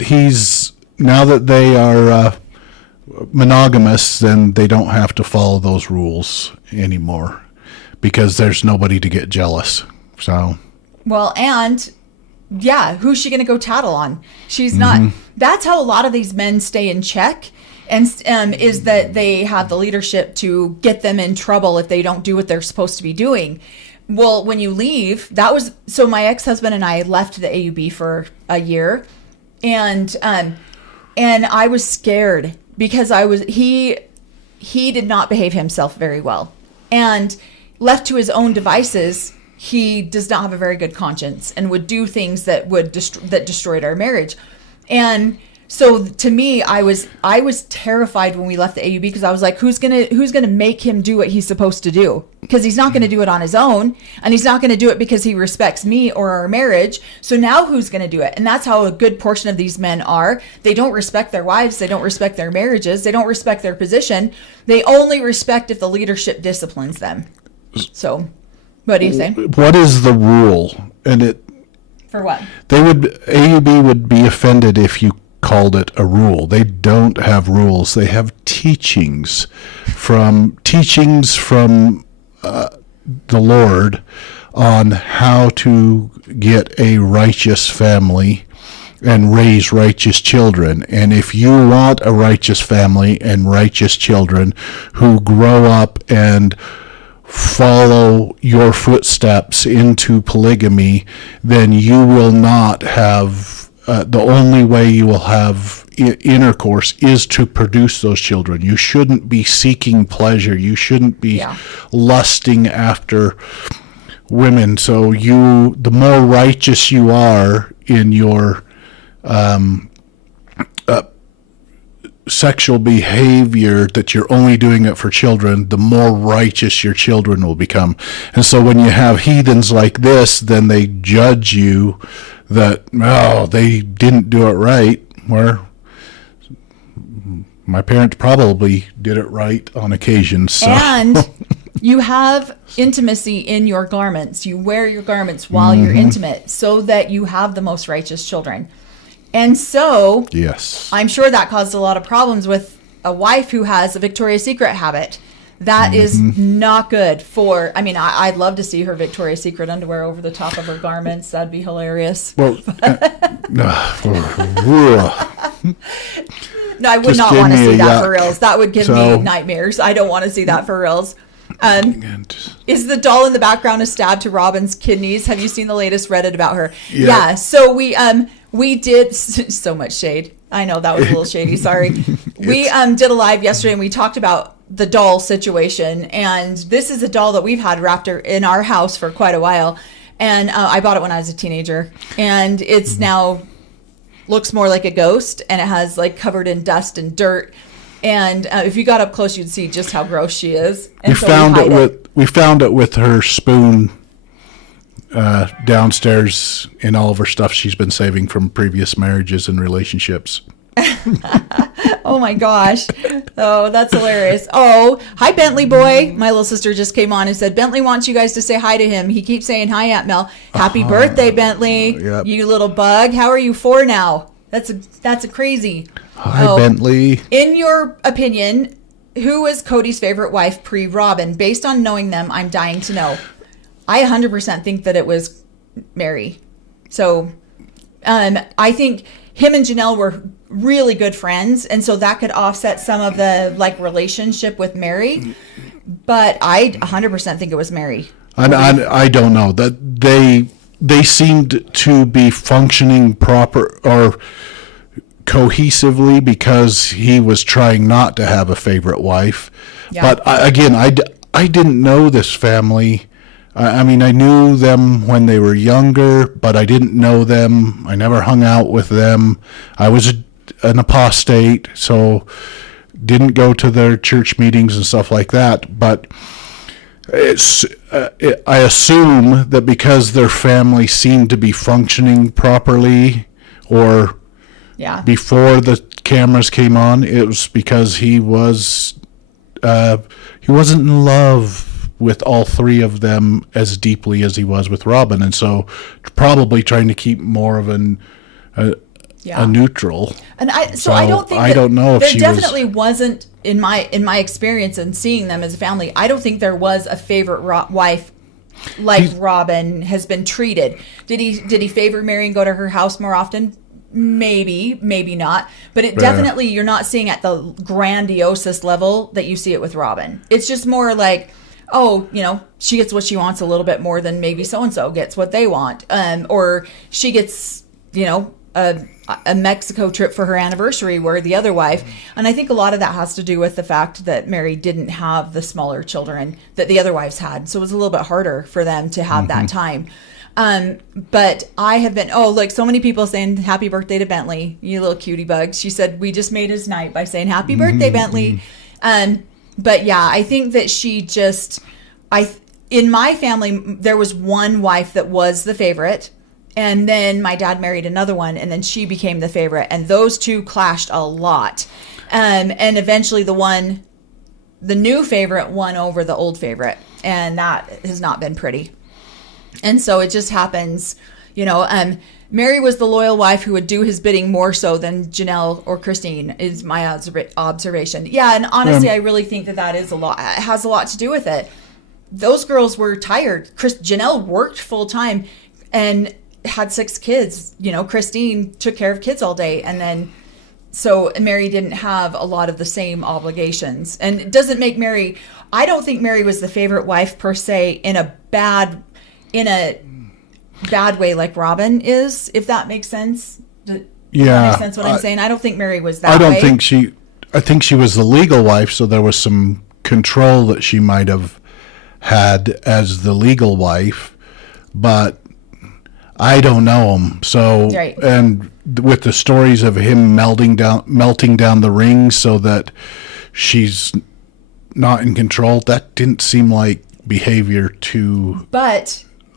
they are monogamous, then they don't have to follow those rules anymore because there's nobody to get jealous. So. Well, and yeah, who's she going to go tattle on? She's not. That's how a lot of these men stay in check. And is that they have the leadership to get them in trouble if they don't do what they're supposed to be doing. Well, when you leave, so my ex-husband and I left the AUB for a year, and I was scared because he did not behave himself very well, and left to his own devices, he does not have a very good conscience and would do things that destroyed our marriage, and. So to me, I was terrified when we left the AUB because I was like, who's gonna make him do what he's supposed to do? Because he's not gonna do it on his own, and he's not gonna do it because he respects me or our marriage. So now who's gonna do it? And that's how a good portion of these men are. They don't respect their wives. They don't respect their marriages. They don't respect their position. They only respect if the leadership disciplines them. So, what do you think? What is the rule? And for what? AUB would be offended if you called it a rule. They don't have rules. They have teachings from the Lord on how to get a righteous family and raise righteous children. And if you want a righteous family and righteous children who grow up and follow your footsteps into polygamy, then you will not have, the only way you will have intercourse is to produce those children. You shouldn't be seeking pleasure. You shouldn't be lusting after women. So the more righteous you are in your sexual behavior, that you're only doing it for children, the more righteous your children will become. And so when you have heathens like this, then they judge you that, oh, they didn't do it right, where my parents probably did it right on occasion. So. And you have intimacy in your garments. You wear your garments while you're intimate so that you have the most righteous children. And so, yes, I'm sure that caused a lot of problems with a wife who has a Victoria's Secret habit. That is not good for, I mean, I'd love to see her Victoria's Secret underwear over the top of her garments. That'd be hilarious. Well, no, I would not want to see that for reals. That would give me nightmares. I don't want to see that for reals. Is the doll in the background a stab to Robyn's kidneys? Have you seen the latest Reddit about her? Yeah. So we did so much shade. I know that was a little shady. Sorry. We did a live yesterday and we talked about the doll situation. And this is a doll that we've had wrapped in our house for quite a while. And I bought it when I was a teenager. And it's now looks more like a ghost, and it has like covered in dust and dirt. And if you got up close, you'd see just how gross she is. And we found it with her spoon downstairs in all of her stuff she's been saving from previous marriages and relationships. Oh my gosh. Oh, that's hilarious. Oh, hi, Bentley boy. My little sister just came on and said, Bentley wants you guys to say hi to him. He keeps saying hi, Aunt Mel. Happy birthday, Bentley. Yep. You little bug. How are you 4 now? That's a crazy. Hi, Bentley. In your opinion, who was Cody's favorite wife pre-Robyn? Based on knowing them, I'm dying to know. I 100% think that it was Mary. So I think him and Janelle were really good friends, and so that could offset some of the relationship with Mary. But I 100% think it was Mary. I don't know that they seemed to be functioning proper or cohesively because he was trying not to have a favorite wife. Yeah. But I didn't know this family. I mean, I knew them when they were younger, but I didn't know them. I never hung out with them. I was an apostate, so didn't go to their church meetings and stuff like that. But I assume that because their family seemed to be functioning properly, or before the cameras came on, it was because he wasn't in love with all three of them as deeply as he was with Robyn, and so probably trying to keep more of a neutral. And I don't know if there definitely wasn't in my experience and seeing them as a family. I don't think there was a favorite wife like Robyn has been treated. Did he favor Mary and go to her house more often? Maybe not, but it definitely, you're not seeing at the grandiosest level that you see it with Robyn. It's just more like, oh, she gets what she wants a little bit more than maybe so-and-so gets what they want. Or she gets, a Mexico trip for her anniversary where the other wife. And I think a lot of that has to do with the fact that Mary didn't have the smaller children that the other wives had. So it was a little bit harder for them to have that time. But I have been, so many people saying happy birthday to Bentley, you little cutie bugs. She said, we just made his night by saying happy birthday, Bentley. But yeah, I think that she just, in my family, there was one wife that was the favorite, and then my dad married another one, and then she became the favorite, and those two clashed a lot. And eventually the new favorite won over the old favorite, and that has not been pretty. And so it just happens, Mary was the loyal wife who would do his bidding more so than Janelle or Christine, is my observation. Yeah, and honestly, I really think that is it has a lot to do with it. Those girls were tired. Janelle worked full time and had 6 kids. You know, Christine took care of kids all day, and then so Mary didn't have a lot of the same obligations. And it doesn't make Mary. I don't think Mary was the favorite wife per se in a bad way like Robyn is, if that makes sense. Does that make sense what I'm saying? I don't think Mary was that way. I think she was the legal wife, so there was some control that she might have had as the legal wife, but I don't know him. So, right. And with the stories of him melting down the ring so that she's not in control, that didn't seem like behavior to a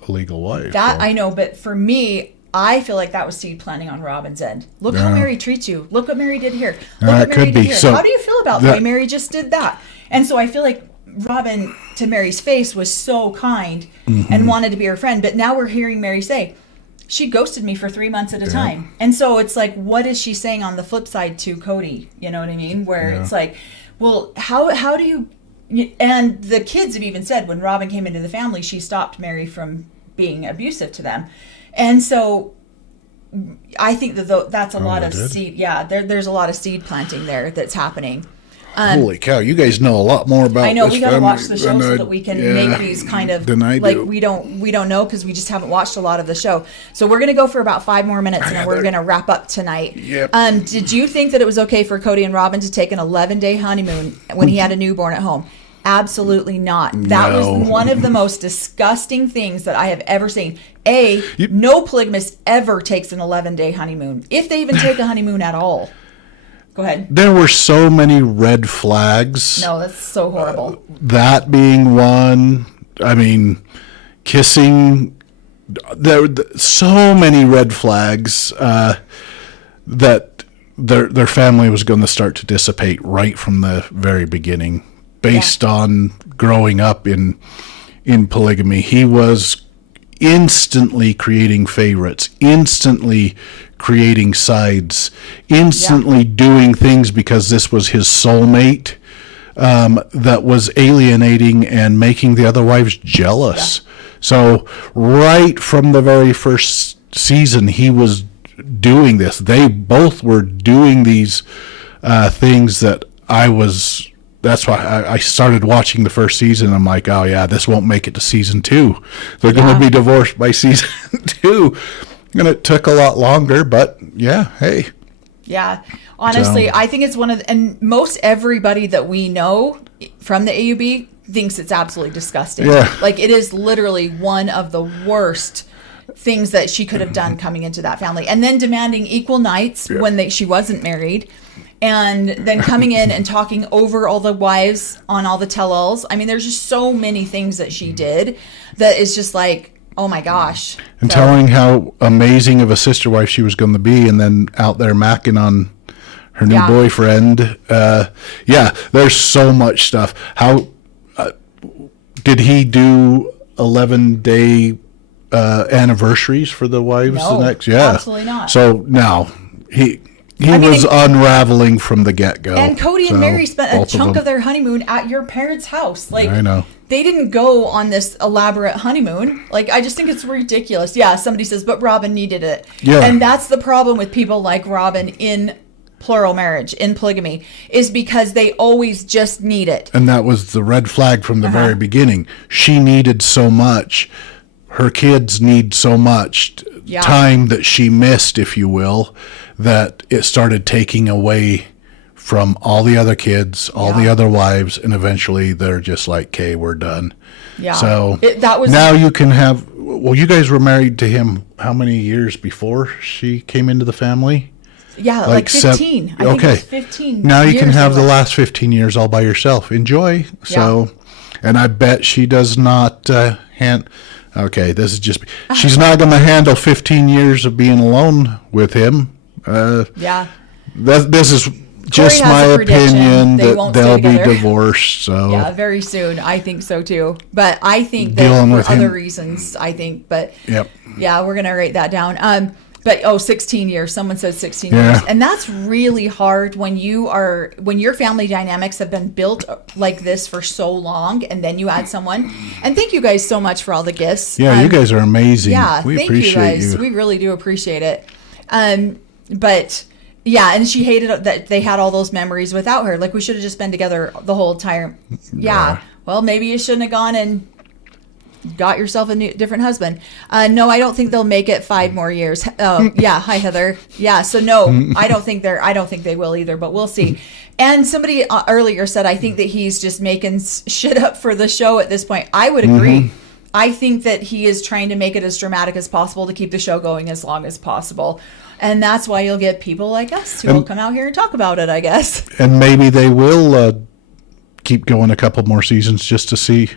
legal wife. I know, but for me, I feel like that was seed planting on Robyn's end. Look how Mary treats you. Look what Mary did here. Look what Mary did here. So, how do you feel about the way Mary just did that? And so I feel like Robyn, to Mary's face, was so kind and wanted to be her friend. But now we're hearing Mary say, she ghosted me for 3 months at a time. And so it's like, what is she saying on the flip side to Cody? You know what I mean? Where it's like, well, how do you... And the kids have even said when Robyn came into the family, she stopped Mary from being abusive to them. And so I think that that's a lot of seed. Yeah, there's a lot of seed planting there that's happening. Holy cow, you guys know a lot more about this. I know, we got to watch the show so that we can make these kind of, we don't know because we just haven't watched a lot of the show. So we're going to go for about 5 more minutes and then we're going to wrap up tonight. Yep. Did you think that it was okay for Cody and Robyn to take an 11-day honeymoon when he had a newborn at home? Absolutely not. That was one of the most disgusting things that I have ever seen. No polygamist ever takes an 11-day honeymoon, if they even take a honeymoon at all. Go ahead. There were so many red flags. No, that's so horrible. That being one. I mean, kissing. There were so many red flags that their family was going to start to dissipate right from the very beginning. Based on growing up in polygamy, he was instantly creating favorites, instantly creating sides, instantly doing things because this was his soulmate, that was alienating and making the other wives jealous. So right from the very first season, he was doing this. They both were doing these things that that's why I started watching the first season. I'm like, oh yeah, this won't make it to season 2. They're going to be divorced by season 2. And it took a lot longer, but hey. Yeah, honestly, I think it's and most everybody that we know from the AUB thinks it's absolutely disgusting. Yeah. Like, it is literally one of the worst things that she could have done coming into that family. And then demanding equal nights when she wasn't married. And then coming in and talking over all the wives on all the tell-alls. I mean, there's just so many things that she did that is just like, oh my gosh. And telling how amazing of a sister wife she was going to be, and then out there macking on her new boyfriend. There's so much stuff. How did he do 11-day anniversaries for the wives? No, absolutely not. So now he was unraveling from the get-go. And Cody and Mary spent a chunk of their honeymoon at your parents' house. Like, I know. They didn't go on this elaborate honeymoon. Like, I just think it's ridiculous. Yeah, somebody says, but Robyn needed it. Yeah. And that's the problem with people like Robyn in plural marriage, in polygamy, is because they always just need it. And that was the red flag from the very beginning. She needed so much. Her kids need so much time that she missed, if you will, that it started taking away from all the other kids, all the other wives, and eventually they're just like, okay, we're done. Yeah. So now you can have, you guys were married to him how many years before she came into the family? Yeah, like 15. I think it was 15. Now you can have the last 15 years all by yourself. Enjoy. So, and I bet she does not okay, this is just, she's not going to handle 15 years of being alone with him. This is just my opinion that they'll be divorced. So yeah, very soon. I think so too. But I think that for other reasons, but yeah, we're going to write that down. But 16 years. Someone says 16 years. And that's really hard when your family dynamics have been built like this for so long, and then you add someone. And thank you guys so much for all the gifts. Yeah, you guys are amazing. Yeah, we thank appreciate you guys. you. We really do appreciate it. But yeah, and she hated that they had all those memories without her. Like, we should have just been together the whole time. Yeah. Well, maybe you shouldn't have gone and got yourself a different husband. No, I don't think they'll make it 5 more years. Oh, yeah. Hi, Heather. Yeah. So no, I don't think they will either, but we'll see. And somebody earlier said, I think that he's just making shit up for the show at this point. I would agree. I think that he is trying to make it as dramatic as possible to keep the show going as long as possible. And that's why you'll get people like us who will come out here and talk about it, I guess. And maybe they will keep going a couple more seasons just to see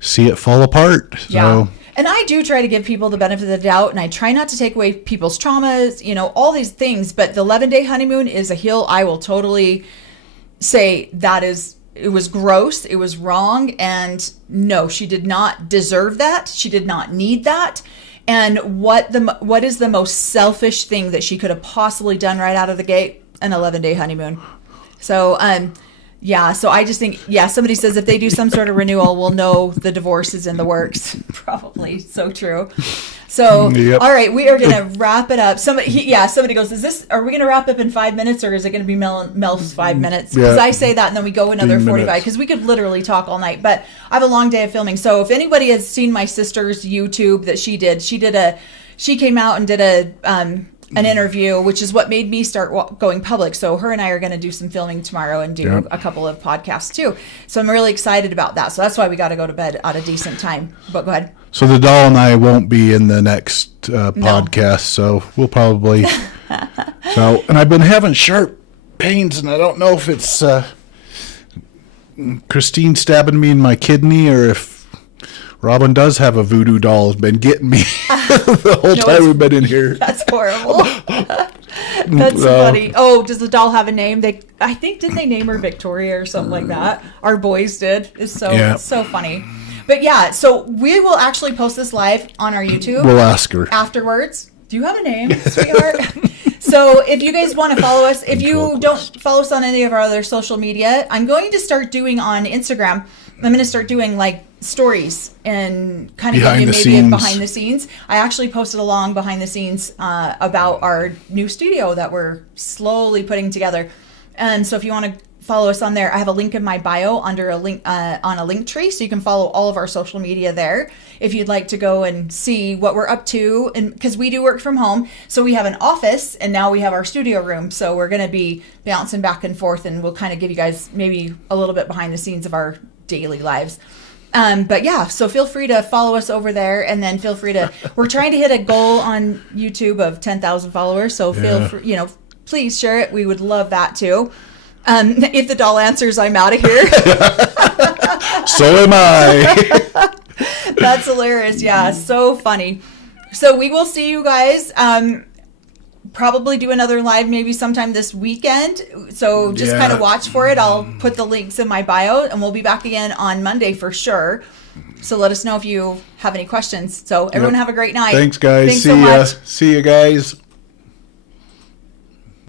it fall apart. Yeah. And I do try to give people the benefit of the doubt, and I try not to take away people's traumas, all these things. But the 11-day honeymoon is a hill I will totally say it was gross, it was wrong, and no, she did not deserve that. She did not need that. And what is the most selfish thing that she could have possibly done right out of the gate? An 11-day honeymoon. So, so I just think, somebody says if they do some sort of renewal, we'll know the divorce is in the works. Probably. So true. So, All right, we are going to wrap it up. Somebody goes, are we going to wrap up in 5 minutes, or is it going to be Mel's 5 minutes? Because I say that and then we go another 45, because we could literally talk all night. But I have a long day of filming. So if anybody has seen my sister's YouTube that she came out and did an interview, which is what made me start going public. So her and I are going to do some filming tomorrow and do a couple of podcasts too. So I'm really excited about that. So that's why we got to go to bed at a decent time. But go ahead. So the doll and I won't be in the next podcast. So we'll probably. And I've been having sharp pains, and I don't know if it's Christine stabbing me in my kidney, or if Robyn does have a voodoo doll, has been getting me the whole time we've been in here. That's horrible. That's funny. Oh, does the doll have a name? I think, didn't they name her Victoria or something like that? Our boys did. It's so funny. But so we will actually post this live on our YouTube. We'll ask her afterwards. Do you have a name, sweetheart? So if you guys want to follow us, if you don't follow us on any of our other social media, I'm going to start doing on Instagram. I'm going to start doing like stories and kind of give you maybe a behind the scenes. I actually posted along behind the scenes about our new studio that we're slowly putting together. And so if you want to follow us on there, I have a link in my bio under a link on a link tree, so you can follow all of our social media there if you'd like to go and see what we're up to. And because we do work from home, so we have an office and now we have our studio room, so we're going to be bouncing back and forth, and we'll kind of give you guys maybe a little bit behind the scenes of our daily lives. So feel free to follow us over there, and then feel free to, we're trying to hit a goal on YouTube of 10,000 followers, so feel free, please share it. We would love that too. If the doll answers, I'm out of here. So am I. That's hilarious. Yeah, so funny. So we will see you guys. Probably do another live maybe sometime this weekend. So just kind of watch for it. I'll put the links in my bio, and we'll be back again on Monday for sure. So let us know if you have any questions. So everyone have a great night. Thanks, guys. Thanks so much. See you guys.